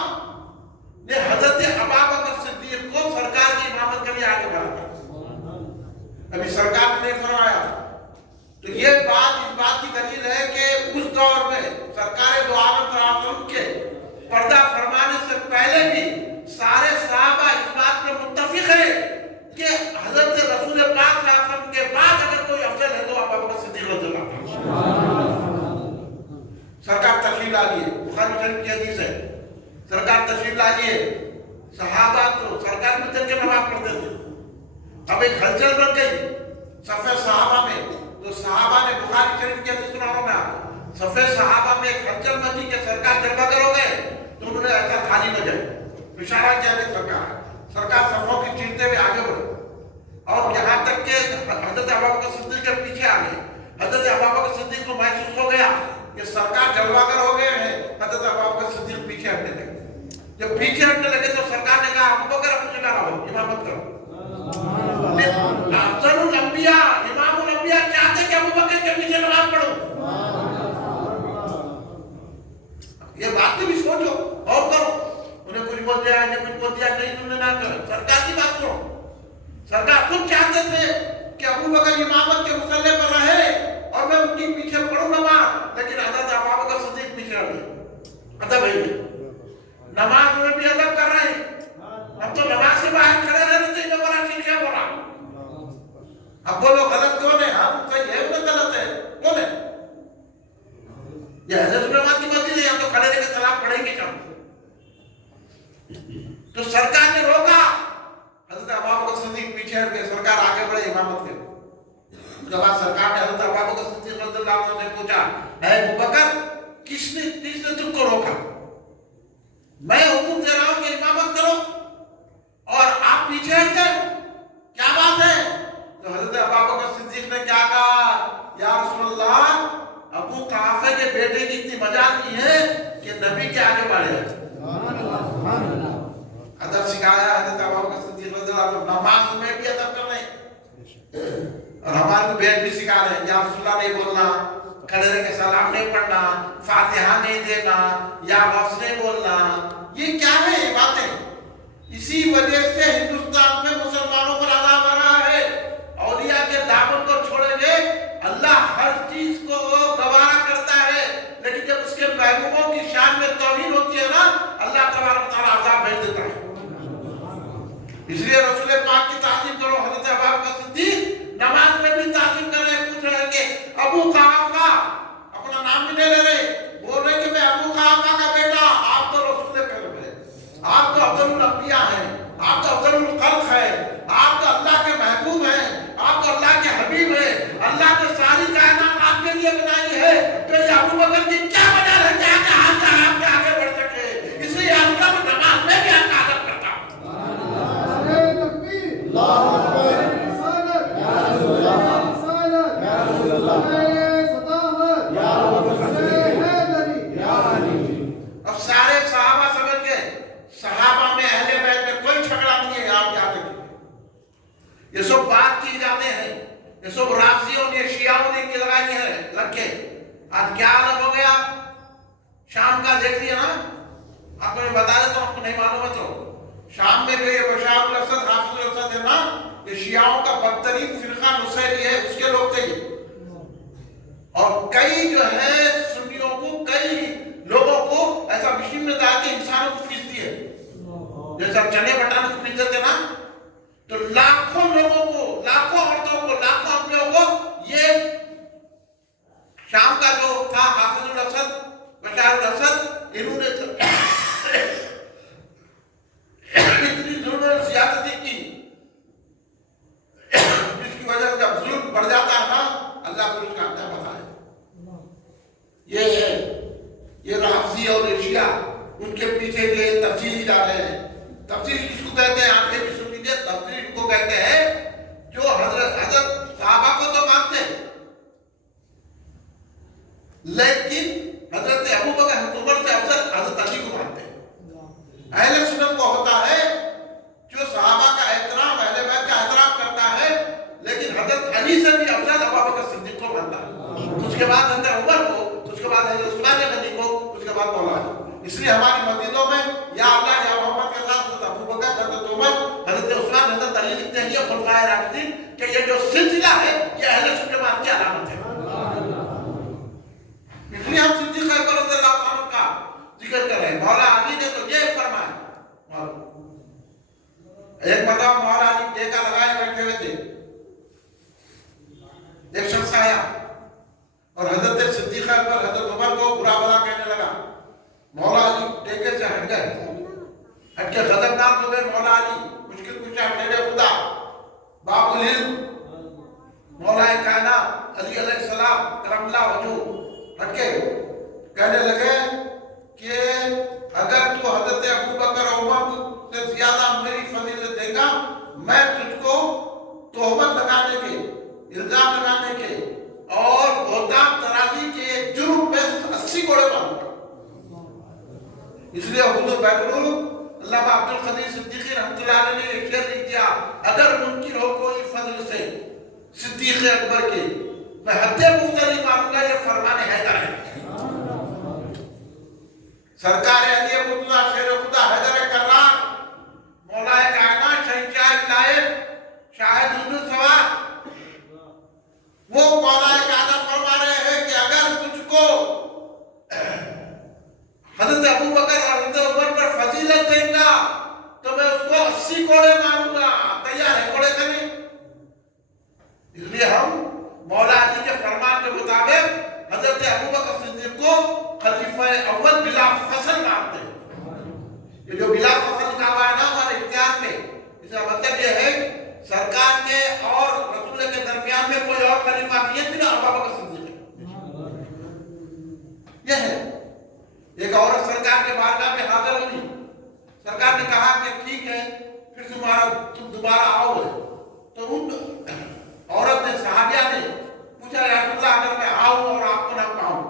نے حضرت ابوبکر صدیق کو سرکار کی امامت کے لیے آگے بڑھا. ابھی سرکار نے فرمایا, تو یہ بات اس بات کی دلیل ہے کہ اس دور میں سرکار دو عالم صلی اللہ علیہ وسلم کے پردہ فرمانے سے پہلے بھی سارے صحابہ اس بات پر متفق ہیں کہ حضرت رسول پاک صلی اللہ علیہ وسلم کے بعد اگر کوئی افضل ہے تو ابوبکر صدیق رضی اللہ عنہ. سرکار تشریف لالیے, بخاری شریف کی حدیث ہے, سرکار تشریف لالیے. صحابہ تو سرکار میں چل کے نماز پڑھتے تھے. اب ایک ہلچل بن گئی صفے صحابہ میں, تو صحابہ نے بخاری شریف کی حدیث سنا ہوگا, صفے صحابہ میں ایک ہلچل بنی کہ سرکار جلوہ گر ہو گئے, تو انہوں نے ایسا تھالی بجائی, اشارہ کیا کہ سرکار صفوں کی چیرتے ہوئے آگے بڑھے, اور یہاں تک کہ حضرت ابوبکر صدیق کے پیچھے آ گئے. حضرت ابوبکر صدیق کو محسوس ہو گیا کہ سرکار جلوہ گر ہو گئے ہیں. حضرت ابوبکر صدیق پیچھے ہٹنے لگے. جب پیچھے ہٹنے لگے تو سرکار نے کہا ابوبکر اپنی جگہ رہو, امامت کرو. افضل الانبیاء امام الانبیاء چاہتے کہ ابوبکر کے پیچھے نماز پڑھو. یہ بات کو بھی سوچو اور کرو. انہیں کچھ بول دیا, انہیں کچھ بول دیا, نہیں تم نے نہ کرو, سرکار کی بات کرو. سرکار خود چاہتے تھے کہ ابوبکر امامت کے مصلی پر رہے اور میں ان کی پیچھے پڑھوں نماز, لیکن حضرت ابوبکر صدیق پیچھے رہ گئے. ادب ہے, نماز میں بھی ادب کر رہے ہیں. اب تو نماز سے باہر کھڑے رہنے سے انہیں بڑا ٹھیک ہے بولا. اب بولو غلط کون ہے, ہم صحیح ہے انہیں غلط ہے, کون ہے؟ یہ حضرت نماز کی مسجد ہے, ہم تو کھڑے رہ کے سلام پڑھیں گے کم. تو سرکار نے روکا, حضرت ابوبکر صدیق پیچھے ہٹ گئے, سرکار آگے بڑھے امامت کے. اس کے بعد سرکار نے حضرت ابوبکر صدیق رضی اللہ عنہ سے پوچھا, اے ابوبکر کس نے تم کو روکا؟ میں حکم دے رہا ہوں کہ امامت کرو اور آپ پیچھے ہٹ گئے, کیا بات ہے؟ تو حضرت ابوبکر صدیق نے کیا کہا, یا رسول اللہ, ابو قحافہ کے بیٹے کی اتنی مجال نہیں ہے کہ نبی کے آگے بڑھے. ادب سکھایا حضرت ابوبکر صدیق رضی اللہ عنہ. نماز میں بھی ادب کرنا ہے, اور ہمارے کو بیت بھی سکھا رہے ہیں, یا رسول اللہ نہیں بولنا, کھڑے رہ کے سلام نہیں پڑھنا, فاتحہ نہیں دینا, یا لفظ نہیں بولنا. یہ کیا ہے یہ باتیں؟ اسی وجہ سے ہندوستان میں مسلمانوں پر عذاب آ رہا ہے. اولیاء کے دامن کو چھوڑیں گے, اللہ ہر چیز کو گوارا کرتا ہے, لیکن جب اس کے محبوبوں کی شان میں توہین ہوتی ہے نا, اللہ تبارک و تعالیٰ عذاب بھیج دیتا ہے. اس لیے رسول پاک کی تعظیم کرو. حضرت ابوبکر صدیق نماز میں بھی تعظیم کر رہے, پوچھ رہے کہ ابو قحافہ, اپنا نام بھی نہیں لے رہے, بول رہے کہ میں ابو قحافہ کا بیٹا. آپ تو رسول کرم ہے, آپ تو افضل الانبیاء ہیں, آپ تو افضل الخلق ہیں, آپ تو اللہ باتیں ہیں یہ سب رافضیوں نے شیعوں نے لگائی ہے رکھے. آج کیا عالم ہو گیا شام کا دیکھ لیا نا. آپ کو میں بتا دیتا ہوں, آپ کو نہیں معلوم ہے تو شام میں جو یہ بشار الاسد حافظ الاسد ہے نا, یہ شیعوں کا بدترین فرقہ نصیری ہے, اس کے لوگ تھے. اور کئی جو ہے سنیوں کو, کئی لوگوں کو ایسا مشین میں ڈال کے انسانوں کو پیستی ہے, جیسا چنے بٹانے کو پیستے تھے نا. تو لاکھوں لوگوں کو, لاکھوں عورتوں کو, لاکھوں اپنوں کو یہ شام کا جو تھا حافظ الاسد بشار الاسد, انہوں نے اتنی ظلم اور زیادتی کی جس کی وجہ سے جب ظلم بڑھ جاتا ہے نا, اللہ کو اس کا انجام بتائے. یہ ہے یہ رافضی اور شیعہ, ان کے پیچھے یہ تفصیلی جا رہے ہیں. تفصیل کس کو کہتے ہیں آنکھیں بھی سن لیجیے. تفصیل ان کو کہتے ہیں جو حضرت صحابہ کو تو مانتے ہیں لیکن حضرت ابوبکر حضرت عمر سے افضل حضرت علی کو مانتے ہیں. اہل سنت کو ہوتا ہے جو صحابہ کا احترام, اہل بیت کا احترام کرتا ہے, لیکن حضرت علی سے بھی افضل ابوبکر صدیق کو مانتا ہے, اس کے بعد حضرت عمر کو, اس کے بعد حضرت عثمان غنی کو, اس کے بعد مولا علی. اس لیے ہماری مسجدوں میں یا اللہ یا محمد کے ساتھ حضرت ابوبکر, حضرت عمر, حضرت عثمان, حضرت علی لکھتے ہیں یہ خلفائے راشدین, کہ یہ جو سلسلہ ہے یہ اہل سنت کی علامت ہے. اس لیے ہم صدیق اکبر رضی اللہ عنہ کا ذکر کر رہے ہیں. مولا علی نے تو یہ فرمایا. ایک مرتبہ مولا علی ٹیکا لگائے بیٹھے ہوئے تھے, ایک شخص آیا اور حضرت صدیق اکبر حضرت عمر کو برا بھلا کہنے لگا. مولا علی ٹیکے سے ہٹ گئے, ہٹ کے غضبناک ہو گئے. مولا علی مشکل پوچھا, میرے خدا باب العلم مولا کائنات علی علیہ السلام کرم اللہ وجہ, ہٹ کے کہنے لگے کہ اگر تو حضرت ابوبکر اور عمر سے زیادہ میری فضیلت دے گا, میں تجھ کو تہمت لگانے کے, الزام لگانے کے اور بہتان ترازی کے جرم میں 80 کوڑے ماروں گا. اس لیے حضور بیرون علامہ عبد القدیر صدیقی رحمۃ اللہ علیہ نے ایک شعر لکھ دیا, اگر منکر ہو کوئی فضل سے صدیق اکبر کے, میں حد مختلف مانوں گا, یہ فرمان حیدر ہے. سرکار علی مرتضی شیر خدا حیدر کرار, مولا کائنات, شہنشاہ ولایت, شاہد حضور سوار, وہ مولا کائنات فرما رہے ہیں کہ اگر تجھ کو حضرت ابوبکر اور حضرت عمر پر فضیلت دیں گا تو میں اس کو 80 کوڑے ماروں گا. تیار ہے کوڑے کریں؟ اس لیے ہم مولا علی کے فرمان کے مطابق حضرت ابوبکر صدیق کو خلیفہ اول بلا فصل مانتے ہیں. یہ جو بلا فصل لکھا ہوا ہے نا ہمارے اختیار میں, اس کا مطلب یہ ہے سرکار کے اور رسول کے درمیان میں کوئی اور خلیفہ نہیں ہے, صرف ابوبکر صدیق ہے. یہ ہے. ایک عورت سرکار کے بارگاہ میں حاضر ہوئی, سرکار نے کہا کہ ٹھیک ہے پھر تم دوبارہ آؤ. تو ان عورت نے, صحابیہ نے پوچھا, یا رسول اللہ اگر میں آؤں اور آپ کو نہ پاؤں,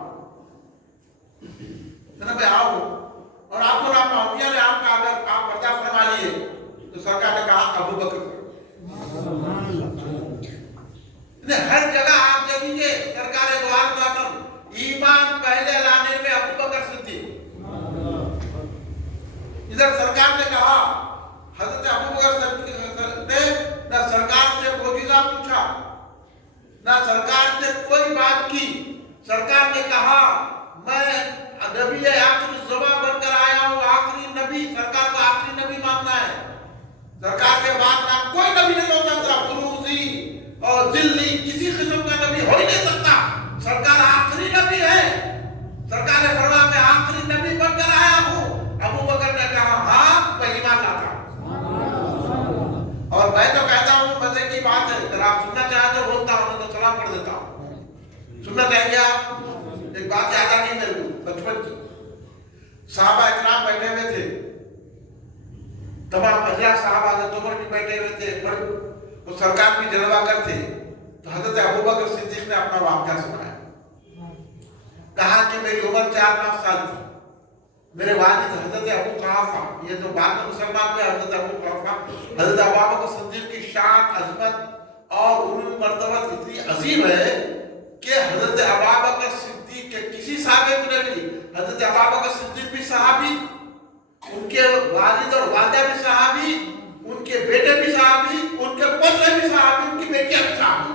میں آؤں اور آپ کو نہ پاؤں, یعنی آپ کا اگر آپ برداشت فرما لیے, تو سرکار نے کہا ابوبکر. ہر جگہ آپ دیکھیے سرکار دو عالم ایمان پہلے لانے میں ابوبکر صدیق. ادھر سرکار نے کہا, حضرت ابوبکر صدیق نے نہ سرکار سے معجزہ پوچھا, نہ سرکار نے کوئی بات کی. سرکار نے کہا میں نبی آخری زبان بن کر آیا ہوں, آخری نبی, سرکار کو آخری نبی ماننا ہے. سرکار کے بعد نہ کوئی نبی نہیں ہو سکتا, فروزی اور ذلی کسی قسم کا نبی ہو ہی نہیں سکتا. سرکار آخری نبی ہے. سرکار نے فرمایا میں آخری نبی بن کر آیا ہوں. ابوبکر نے کہا ہاں میں ایمان لاتا ہوں. اور میں تو کہتا ہوں مزے کی بات ہے, اگر آپ سننا چاہیں تو بولتا ہوں, تو سلام پڑھ دیتا ہوں. سننا چاہیں گے آپ؟ ایک بات یاد آ گئی میرے کو بچپن کی. صحابہ اکرام بیٹھے ہوئے تھے, تمام اجلا صحابہ حضرت عمر بھی بیٹھے ہوئے تھے, وہ سرکار بھی جلوہ گر تھے. تو حضرت ابوبکر صدیق نے اپنا واقعہ سنایا. کہا کہ میری عمر 4-5 سال تھی. میرے والد حضرت ابو قحافہ, یہ تو بعد میں مسلمان ہوئے, حضرت ابو قحافہ, حضرت ابوبکر صدیق کی شان, عظمت اور ان کی مرتبہ اتنی عظیم ہے کہ حضرت ابو بکر صدیق کے کسی صحابی کو نہیں ملی. حضرت ابو بکر صدیق بھی صحابی, ان کے والد اور والدہ بھی صحابی, ان کے بیٹے بھی صحابی, ان کے پوتے بھی صحابی, ان کی بیٹیاں بھی صحابی,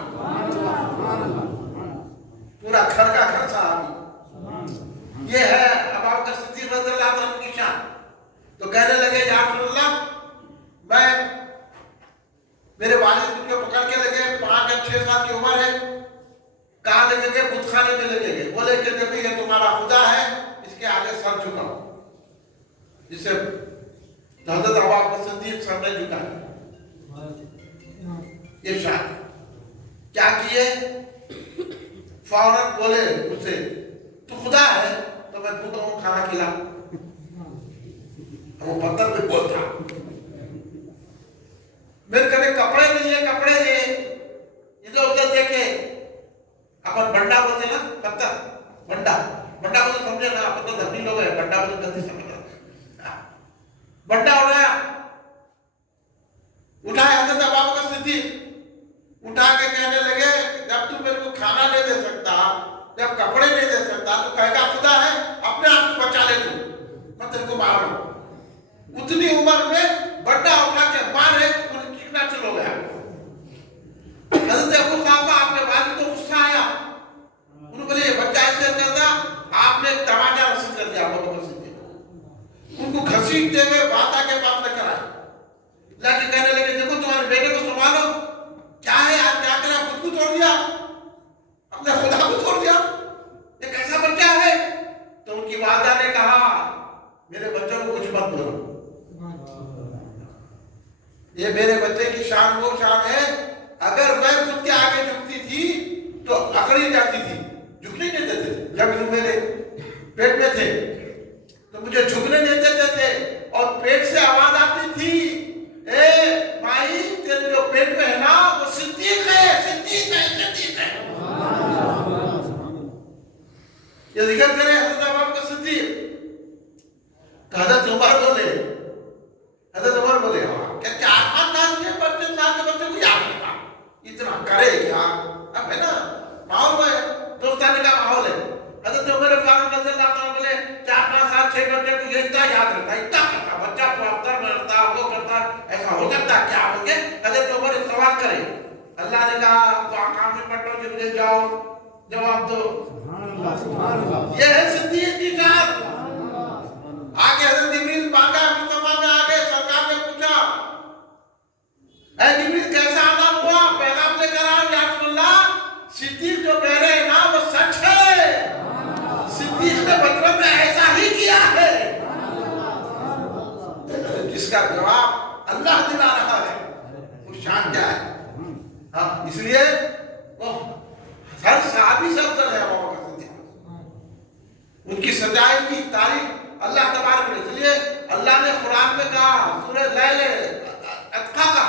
پورا گھر کا گھر صحابی. یہ ہے ابو بکر صدیق رضی اللہ عنہ کی شان. تو کہنے لگے یا رسول اللہ, میں میرے والد ان کو پکڑ کے لگے, 5 یا 6 سال کی عمر ہے, کہاں لگے گئے؟ بت خانے میں لگے گئے. بولے کہ دیکھو یہ تمہارا خدا ہے, اس کے آگے سر جھکاؤ. جسے حضرت ابو بکر صدیق سر نے جھکایا. یہ شان کیا کیے؟ فوراً بولے اسے تو خدا ہے تو میں خود ہوں, کھانا کھلا. وہ پتھر پہ بولتا, میرے کنے کپڑے نہیں ہے, کپڑے دے. ادھر ادھر دیکھے, اپن بنڈا بولتے نا, پتھر بنڈا, بنڈا بولتے سمجھے نا, اپن تو دھرمی لوگ ہیں, بنڈا بولتے گندی سمجھ رہا. بنڈا اٹھایا, اٹھایا حضرت ابو بکر صدیق, اٹھا کے کہنے لگے جب تو میرے کو کھانا نہیں دے سکتا, جب کپڑے نہیں دے سکتا, تو کہے گا خدا ہے, اپنے آپ کو بچا لے, تو میں تیرے کو ماروں. اتنی عمر میں بڑا اٹھا کے مارے, کتنا چلو گیا. حضرت ابو صاحب آپ کے والد کو غصہ آیا, انہوں نے بولے یہ بچہ ایسے کرتا, آپ نے ایک تماچا رسید کر دیا ابو بکر صدیق. ان کو گھسیٹتے ہوئے واتا کے پاس لے کر آئے, لا کے کہنے لگے دیکھو تمہارے بیٹے کو سنبھالو, کیا ہے آج کیا کرا, خود کو چھوڑ دیا, اپنے خدا کو چھوڑ دیا, یہ کیسا بچہ ہے. تو ان کی والدہ نے کہا میرے بچوں کو کچھ مت بولو, یہ میرے بچے کی شان وہ شان ہے, اگر میں خود کے آگے جھکتی تھی تو اکڑی جاتی تھی, جھکنے نہیں دیتے تھے. جب وہ میرے پیٹ میں تھے تو مجھے جھکنے نہیں دیتے تھے, اور پیٹ سے آواز آتی تھی اے مائی تیرے جو پیٹ میں ہے نا وہ صدیق ہے, صدیق ہے, صدیق ہے. یہ ذکر کریں حضرت ابو بکر صدیق. حضرت عمر بولے, حضرت عمر بولے کیا 4-5 سال کے بچے کو یاد نہیں تھا, اتنا کرے کیا. اب ہے نا ماحول میں دوستانی کا ماحول ہے. حضرت عمر فاروق رضی اللہ عنہ بولے 4-5 سال 6 بچے کو یہ اتنا یاد رہتا, اتنا کرتا, بچہ پراپتر میں رہتا, وہ کرتا, ایسا ہو سکتا کیا ہو کے. حضرت عمر اس سوال کرے, اللہ نے کہا تو آقام میں پڑھو جب جاؤ جواب دو. یہ ہے صدیق کی شان. آگے حضرت جبریل مانگا, مصطفیٰ میں آگے سرکار نے پوچھا اے جبریل کیسا آدم ہوا, پیغام لے کر آؤ یا رسول اللہ, صدیق جو کہہ رہے ہیں نا وہ سچ ہے, صدیق نے بچپن میں ایسا ہی کیا ہے. جس کا جواب اللہ دلا رہا ہے وہ شان کیا ہے. ہاں اس لیے وہ ہر صحابی سے افضل ہے ابو بکر صدیق, ان کی سجائی کی تعریف اللہ تبارک نے. اس لیے اللہ نے قرآن میں کہا سورہ لیل اتقا کا,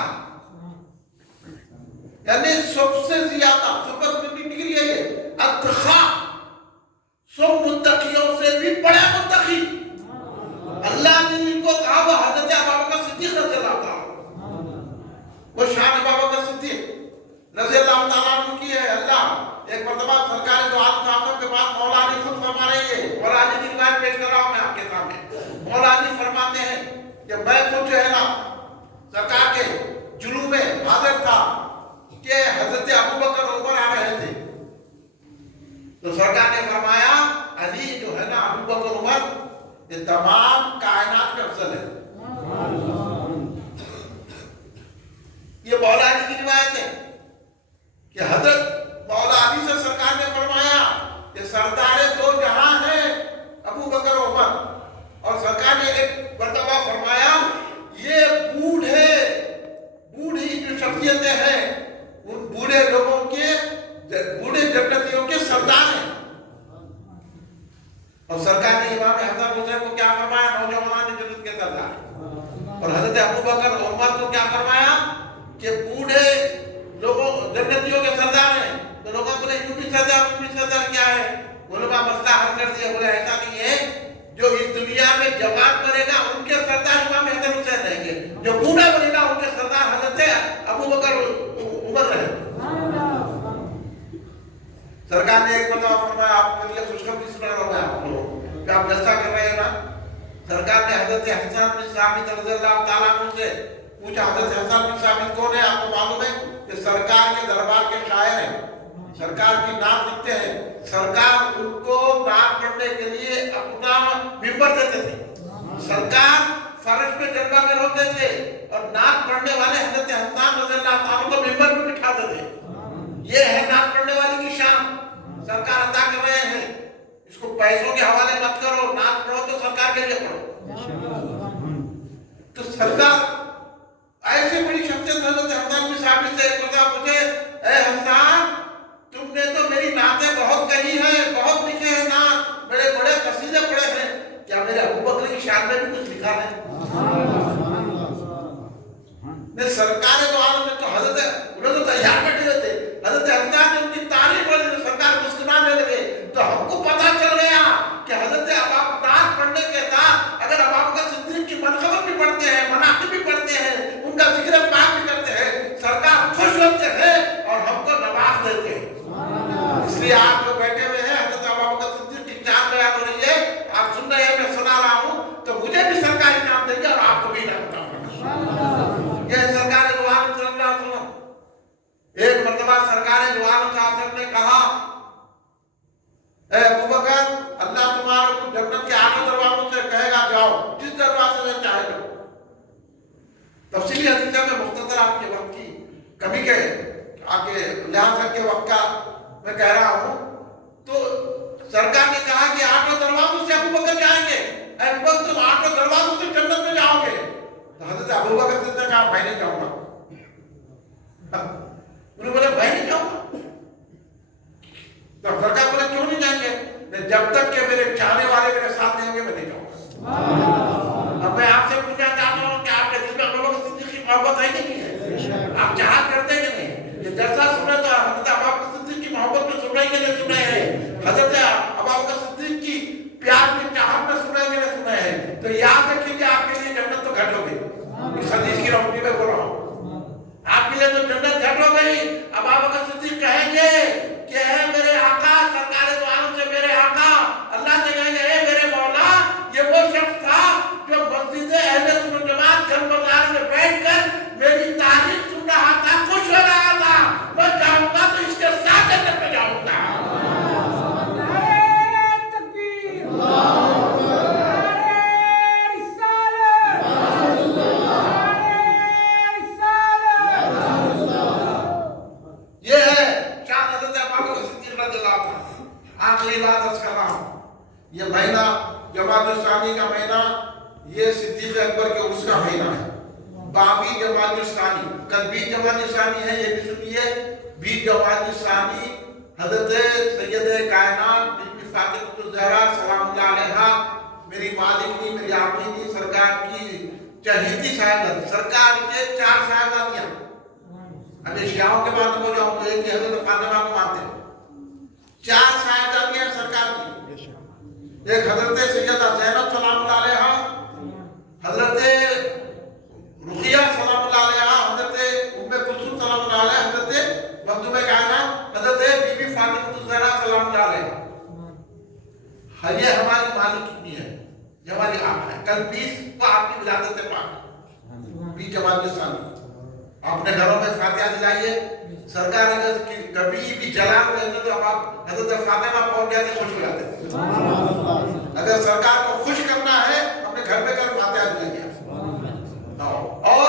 یعنی سب سے زیادہ سپر ڈگری ہے یہ اتقا, سب متقیوں سے بھی بڑا متقی. اللہ نے ان کو کہا وہ حضرت ابو بکر صدیق رضی اللہ تعالیٰ, وہ شان ابو بکر صدیق رضی اللہ تعالیٰ عنہ کی ہے. اللہ ایک مرتبہ سرکار دو عالم صاحبوں کے پاس مولا علی خود فرما رہے ہیں, مولا علی کی روایت پیش کر رہا ہوں میں آپ کے سامنے. مولا علی فرماتے ہیں کہ میں خود جو ہے نا سرکار کے جلوم میں حاضر تھا کہ حضرت ابو بکر عمر آ رہے تھے, تو سرکار نے فرمایا علی جو ہے نا ابو بکر عمر یہ تمام کائنات میں افضل ہے. یہ مولا علی کی روایت ہے کہ حضرت مولا علی سے سرکار نے فرمایا کہ سردار دو جہاں ہیں ابو بکر و عمر, اور سرکار نے ایک مرتبہ فرمایا یہ بوڑھی جو شخصیتیں ہیں ان بوڑھے لوگوں کے, بوڑھے جنتیوں کے سردار ہیں. اور سرکار نے امام حسن حسین کو کیا فرمایا, نوجوانان جنت کے سردار. اور حضرت ابو بکر و عمر کو کیا فرمایا کہ بوڑھے لوگوں جنتیوں کے سردار ہیں. تو لوگوں کو یوں بھی سردار کیا ہے, علماء مسئلہ حل کر دیا, بولے ایسا نہیں ہے, جو اس دنیا میں جوان بنے گا ان کے سردار امام حسن حسین رہیں گے, جو بوڑھا بنے گا ان کے سردار حضرت ابو بکر عمر رہیں گے. حضرت حسن بن ثابت رضی اللہ تعالیٰ عنہ سے پوچھا حضرت حسن بن ثابت کون ہے؟ آپ کو معلوم ہے کہ سرکار کے دربار کے شاعر ہیں، سرکار کی نعت لکھتے ہیں، سرکار ان کو نعت پڑھنے کے لیے اپنا ممبر دیتے تھے، سرکار فرش پہ جلوہ میں ہوتے تھے اور نعت پڑھنے والے حضرت حسن رضی اللہ تعالیٰ کو ممبر پہ بٹھاتے تھے۔ یہ ہے نعت پڑھنے والی کی شان، سرکار عطا کر رہے ہیں، اس کو پیسوں کے حوالے مت کرو، نعت پڑھو تو سرکار کے لیے پڑھو۔ تو سرکار ایسی بڑی شخصیت حضرت حسن بن ثابت سے خدا پوچھے، اے حسن تم نے تو میری نعتیں بہت کہی ہیں، بہت لکھے ہیں نعت، بڑے بڑے قصیدے پڑھے ہیں، کیا میرے ابو بکر کی شان میں بھی کچھ لکھا ہے؟ نے سرکار دو عالم میں تو حضرت انہوں تو تیار بیٹھے ہوئے تھے، حضرت حسن نے ان کی تعریف پڑھی تو سرکار مسلمان ہونے لگے، تو ہم کو پتہ چل گیا کہ حضرت ابا نعت پڑھنے کے ساتھ اگر ابو بکر صدیق کی منقبت بھی پڑھتے ہیں، مناقب بھی پڑھتے ہیں، ان کا ذکر پاک بھی کرتے ہیں، سرکار خوش ہوتے ہیں اور ہم کو نواز دیتے ہیں۔ اس لیے آپ جو بیٹھے ہوئے ہیں حضرت ابو بکر صدیق کی جان بیان ہو رہی ہے، آپ سن رہے ہیں، میں سنا رہا ہوں، تو مجھے بھی سرکار انعام دیں گے اور آپ کو بھی انعام بتاؤں گا۔ یہ سرکار دو عالم صلی اللہ علیہ وسلم، ایک مرتبہ سرکار دو عالم صلی اللہ علیہ وسلم نے کہا، اے ابو بکر اللہ تمہارے کو جنت کے آٹھوں دروازوں سے کہے گا جاؤ، جس دروازے سے چاہے جاؤ۔ تفصیلی حدیثہ میں مختصر آپ کے وقت کی کمی کے آگے لحاظ رکھ کے وقت کا میں کہہ رہا ہوں، تو سرکار نے کہا کہ آٹھوں دروازوں سے ابو بکر جائیں گے، اے ابو بکر تم آٹھوں دروازوں سے جنت میں جاؤ گے۔ تو حضرت ابو بکر نے کہا میں نہیں جاؤں گا۔ انہوں نے بولا میں نہیں جاؤں گا۔ تو سرکار بولا کیوں نہیں جائیں گے؟ جب تک کہ میرے چاہنے والے میرے ساتھ دیں گے میں نہیں جاؤں گا۔ اب میں آپ سے پوچھنا چاہتا ہوں کہ آپ کے دل میں ابو بکر صدیق کی محبت ہے کہ نہیں ہے؟ آپ چاہت کرتے کہ نہیں؟ یہ جلسہ سنے تو حضرت ابو بکر صدیق کی محبت میں سن رہے کہ نہیں سن رہے ہیں؟ حضرت ابو بکر صدیق کی پیار میں چاہت میں سن رہے کہ نہیں سن رہے ہیں؟ تو یاد رکھیے کہ آپ کے لیے جنت تو گھٹ ہو گئی، اس حدیث کی روشنی میں بول رہا ہوں، آپ کے لیے تو جنت گھٹ ہو گئی۔ ابو بکر صدیق کہیں گے کہ اے میرے آقا، سرکار دو عالم سے میرے آقا، اللہ سے کہیں گے اے میرے مولا، یہ وہ شخص تھا جو مسجد اہل سنت جماعت گھر بازار میں بیٹھ کر میری تعریف سن رہا تھا، خوش ہو رہا تھا، میں جاؤں گا تو اس کے ساتھ جنت میں جاؤں گا۔ آخری بات عرض کر رہا ہوں، یہ مہینہ جماعت الثانی کا مہینہ، یہ صدیق اکبر کے عرس کا مہینہ ہے، 22 جماعت الثانی، کل 20 جماعت الثانی ہے، یہ بھی سنیے، 20 جماعت الثانی حضرت سید کائنات بی بی فاطمہ الزہرا سلام اللہ علیہا، میری والدنی، میری آمینی، سرکار کی چہیتی صاحبزادی، سرکار کے 4 صاحبزادیاں، اب یہ شیعوں کے بات ہو جاؤں تو ایک ہی حضرت فاطمہ کو مانتے ہیں، 4 صاحبزادیاں سرکار کی، ایک حضرت سیدہ زینب سلام اللہ علیہا، حضرت رقیہ سلام اللہ علیہا، حضرت ام کلثوم سلام اللہ علیہا، حضرت مخدوم کائنات حضرت بی بی فاطمہ الزہرا سلام اللہ علیہا۔ یہ ہماری مالک ہے، یہ ہماری آپ ہے، کل 20 کو آپ کی ولادت پاک، 20 جماعت الثانی، اپنے گھروں میں فاتحہ دلائیے، سرکار اگر کبھی بھی جلال رہتے تو آپ حضرت فاطمہ پہنچ جاتے خوش ہو جاتے تھے۔ اگر سرکار کو خوش کرنا ہے اپنے گھر میں کر فاتحہ دلائیے، اور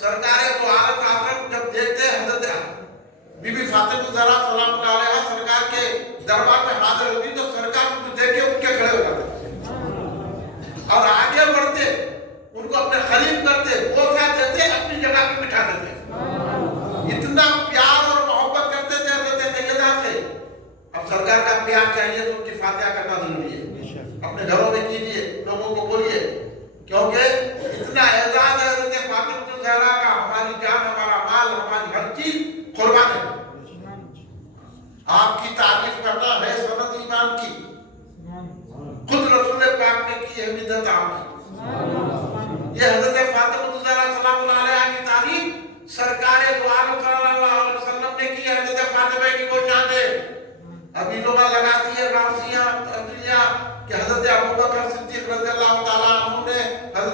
سرکار دو عالم آخر جب دیکھتے ہیں حضرت بی بی فاطمہ الزہرا سلام اللہ علیہا سرکار کے دربار میں حاضر ہوتی تو سرکار کو دیکھ کے ان کے کھڑے ہو جاتے اور آگے بڑھتے، ان کو اپنے قریب کرتے، بوسہ دیتے، اپنی جگہ پہ بٹھا دیتے، اتنا پیار اور محبت کرتے تھے حضرت سیدہ سے۔ اب سرکار کا پیار چاہیے تو ان کی فاتحہ کرنا ضروری ہے، اپنے گھروں میں کیجیے، لوگوں کو بولیے، کیونکہ اتنا اعزاز ہے حضرت فاطمہ الزہرا کا، ہماری جان، ہمارا مال، ہماری ہر چیز قربان ہے۔ آپ کی تعریف کرنا ہے سند ایمان کی، خود رسول پاک نے کی ہے بدعت عام کی۔ یہ حضرت فاطمہ الزہرا سلام اللہ علیہا کی تعریف سرکار دو عالم صلی اللہ علیہ وسلم نے کی ہے۔ حضرت فاطمہ کی وہ شان ہے، ابھی لوگ لگاتی ہے راسیاں کہ حضرت ابو بکر صدیق رضی اللہ تعالیٰ عنہ نے حضرت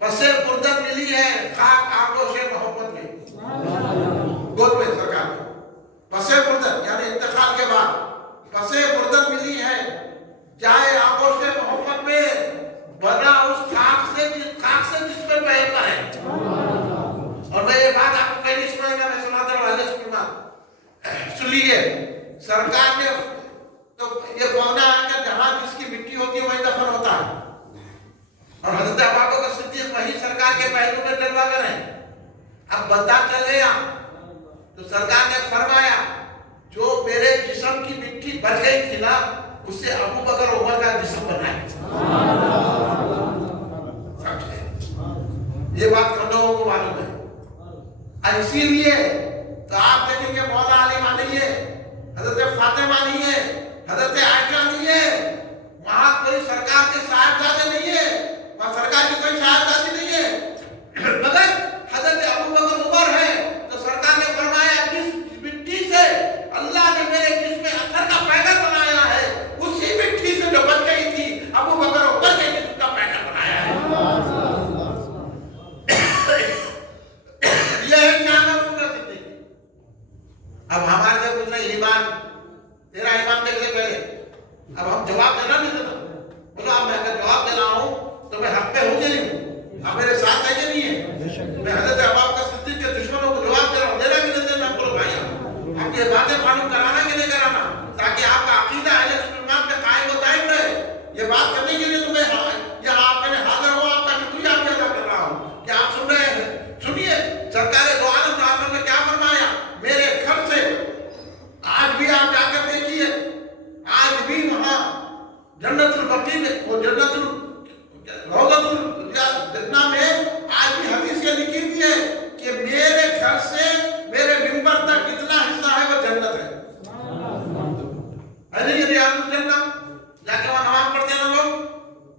پسے بردت ملی ہے خاک آگوش محبت میں گود میں سرکار کو پسے بردت یعنی انتقال کے بعد پسے بردت ملی ہے جائے آگوش محبت میں بنا اس خاک سے جس پہ پہننا ہے. اور میں یہ بات آپ کو پہلی سنائے گا, میں سناتا ہوں اہل سنت سن لیجیے. سرکار نے تو یہ بونا ہے کہ جہاں جس کی مٹی ہوتی ہے وہیں دفن ہوتا ہے, اور حضرت ابوبکر صدیق وہی سرکار کے پہلو میں ڈلوا کر ہیں. اب بندہ چلے گا تو سرکار نے فرمایا جو میرے جسم کی مٹی بچ گئی تھی نا اس سے ابوبکر عمر کا جسم بنا ہے. یہ بات ہم لوگوں کو معلوم ہے. اسی لیے تو آپ دیکھیں کہ مولا علی نہیں ہے, حضرت فاطمہ نہیں ہے, حضرت عائشہ نہیں ہے, وہاں کوئی سرکار کے صاحبزادے نہیں ہے, وہاں سرکار کی کوئی صاحبزادی نہیں ہے, مگر حضرت ابوبکر عمر ہے. تو سرکار نے فرمایا جس مٹی سے اللہ نے میرے جسم میں اثر کا پیکر بنایا ہے اسی مٹی سے جو بچ گئی تھی ابوبکر عمر کے جسم کا پیکر بنایا ہے. اب ہمارے سے پوچھ رہے ایمان, تیرا ایمان دیکھ لے پہلے. اب ہم جواب دینا نہیں دیتا. بولو اب میں اگر جواب دے رہا ہوں تو میں حق پہ ہوں کہ نہیں ہوں؟ اب میرے ساتھ ہے کہ نہیں ہے؟ میں حضرت ابوبکر صدیق کے دشمنوں کو جواب دے رہا ہوں, دینا کہ نہیں دینا؟ بولو بھائی آپ یہ باتیں معلوم کرانا کہ نہیں کرانا تاکہ آپ کا عقیدہ اہل سنت میں قائم و دائم رہے. یہ بات کرنے کے لیے تمہیں یہاں آپ میں حاضر ہو, آپ کا شکریہ ادا کر رہا ہوں کہ آپ سن رہے ہیں. سنیے سرکار دو عالم صاحب نے کیا فرمایا, میرے گھر سے آج بھی آپ جا کر دیکھیے, آج بھی وہاں جنت البقیع میں وہ جنت روضۃ الجنہ میں آج بھی حدیث یہ لکھی ہوئی ہے کہ میرے گھر سے میرے منبر تک کتنا حصہ ہے وہ جنت ہے. نہیں ریاض الجنہ جا کے وہاں نماز پڑھتے ہیں لوگ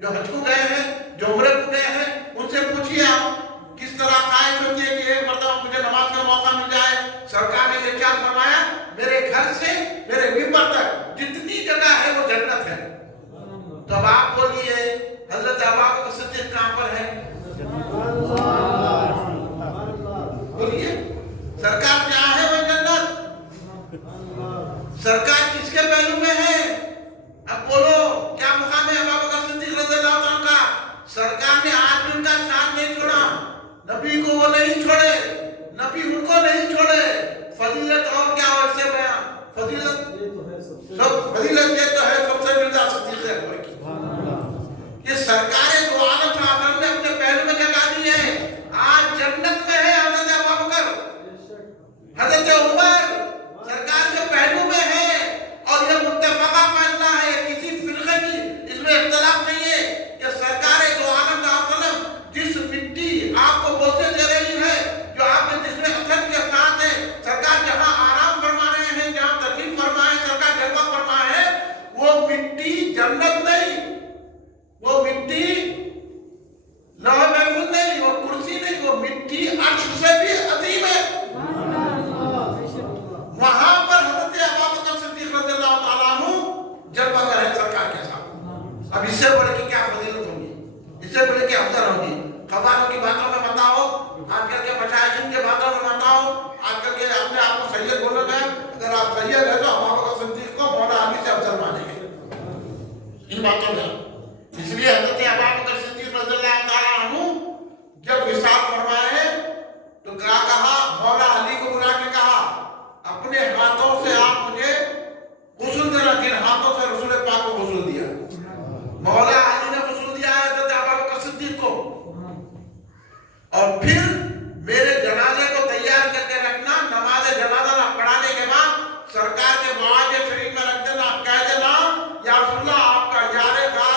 جو حج کو گئے ہیں, جو عمرے کو گئے ہیں, ان سے پوچھیے آپ کس طرح خواہش ہوتی ہے کہ ایک مرتبہ مجھے نماز کا موقع مل جائے. سرکار نے یہ کیا فرمایا, میرے گھر سے میرے منبر تک جتنی جگہ ہے وہ جنت ہے. تو اب آپ بولیے حضرت ابوبکر صدیق کہاں پر ہے؟ بولیے سرکار کیا ہے وہ جنت؟ سرکار کس کے پہلو میں ہے؟ اب بولو کیا مقام ہے ابوبکر صدیق رضی اللہ عنہ کا؟ سرکار نے آج بھی ان کا ساتھ نہیں چھوڑا, نبی کو وہ نہیں چھوڑے, نبی ان کو نہیں چھوڑے. فضیلت اور کیا ہو اس سے بیان, فضیلت یہ تو ہے سب سے مرزا صدیق اکبر کی. یہ سرکار دو عالم صاحب نے اپنے پہلو میں جگہ دی ہے. آج جنت میں ہے حضرت ابوبکر, حضرت عمر سرکار کے پہلو میں ہے, اور یہ متفقہ فیصلہ ہے, کسی فرقے کی اس میں اختلاف نہیں ہے کہ سرکار دو عالم صاحب جس مٹی آپ کو بوسے دے رہی ہے, جو آپ نے جس میں اثر کے ساتھ ہے, سرکار جہاں آرام فرما رہے ہیں, جہاں تکلیف فرمائے, سرکار جلوہ فرمائے, وہ مٹی جنت نہیں, وہ مٹی لوح محفوظ نہیں, وہ کرسی نہیں, وہ مٹی عرش سے بھی عظیم ہے. وہاں پر حضرت ابوبکر صدیق رضی اللہ تعالیٰ عنہ جلوہ کر ہے سرکار کے ساتھ. اب اس سے بڑے کی کیا فضیلت ہوگی, اس سے بڑے کی افضل ہوگی. خبروں کی باتوں میں بتاؤ, آج کل کے مشائخین کے باتوں میں بتاؤ, آج کل کے اپنے آپ کو سید بولے گئے, اگر آپ سید ہیں تو ابوبکر صدیق کو مولا علی سے افضل مانیں گے ان باتوں میں. اس لیے حضرت ابوبکر صدیق رضی اللہ تعالیٰ عنہ جب وصال فرمائے تو کیا کہا, مولا علی کو بلا کے کہا اپنے ہاتھوں سے آپ مجھے غسل دینا. جن ہاتھوں سے رسول پاک کو غسل دیا, مولا علی نے غسل دیا ہے حضرت ابوبکر صدیق کو. اور پھر میرے جنازے کو تیار کر کے رکھنا, نماز جنازہ پڑھانے کے بعد سرکار کے معاج شریف میں رکھ دینا, کہہ دینا یا رسول اللہ آپ کا یار خاص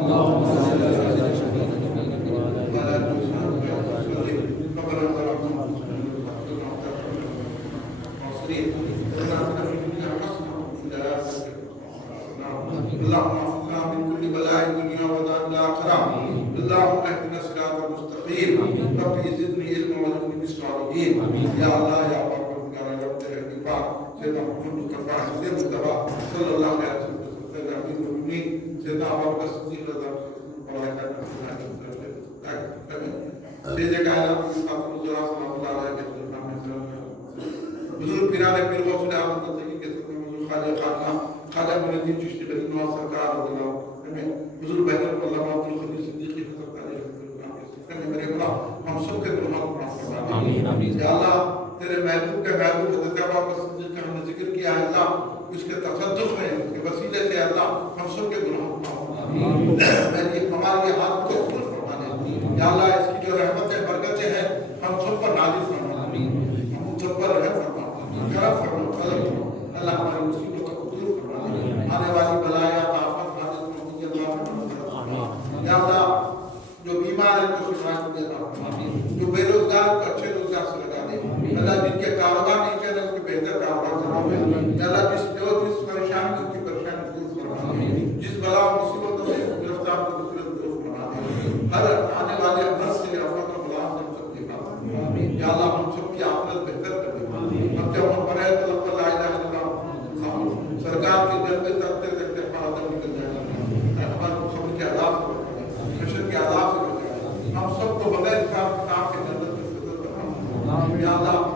اللهم صل على سيدنا وعلى آله وصحبه وسلم ربنا ظلمنا اللهم اغفرنا من كل بلاء الدنيا وعذاب الآخرة اللهم اهدنا الصراط المستقيم رب زدني علما وارزقني بالصالحين يا الله يا رب العالمين يا رب الاتفاق سيدنا محمد مصطفى صلى الله عليه وسلم سيدنا امير المؤمنين سيدنا ابو بكر الصديق رضي الله عنه سيدنا كائنات فاطمہ الزہرا صلی اللہ علیہ وسلم بزرگ پیران پیر غوث احمد تقی کے ساتھ خواجہ خواجہ معین الدین چشتی غریب نواز سرکار رضی اللہ عنہ بزرگ بہتر علامہ عبد القدیر صدیقی حضرت علیہ السلام میرے اللہ ہم سب کے گناہوں کو معاف فرما آمین آمین یا اللہ تیرے محبوب کے محبوب حضرت ابو بکر صدیق کا ہم نے ذکر کیا ہے اللہ اس کے تصدق میں اس کے وسیلے سے اللہ ہم سب کے گناہوں کو معاف فرما ہماری ہاتھ کو قبول فرما دے یا اللہ اس کی جو رحمتیں برکتیں ہیں ہم سب پر نازل فرما ہم سب پر رحم فرما کرم فرما فضل فرما اللہ ہماری مصیبتوں کو دور فرما دے آنے والی بلایات آفات حادث موت اللہ یا اللہ جو بیمار ہیں کو شفا دے جو بے روزگار کو اچھے روزگار سے لگا دے اللہ جن کے کاروبار نہیں چل رہے ان کے بہتر کاروبار سے یا اللہ جس پریشان کی اس کی پریشانی دور فرما جس بلا و مصیبتوں سے گرفتار کو مصیبت دور فرما دے ہر آنے والے مرض سے آفات و بلا سے ہم سب کی حفاظت یا اللہ ہم سب کی آخرت بہتر کر دے ہم جب ہم پڑھے تو لفظ لا الہ الا اللہ سرکار کے در پہ تکتے تکتے ہمارا دم نکل جائے گا ہمارے خبر کے عذاب سے بچائے حشر کے عذاب سے بچائے ہم سب کو بغیر حساب کتاب کے جنت میں فضل کرنا یا اللہ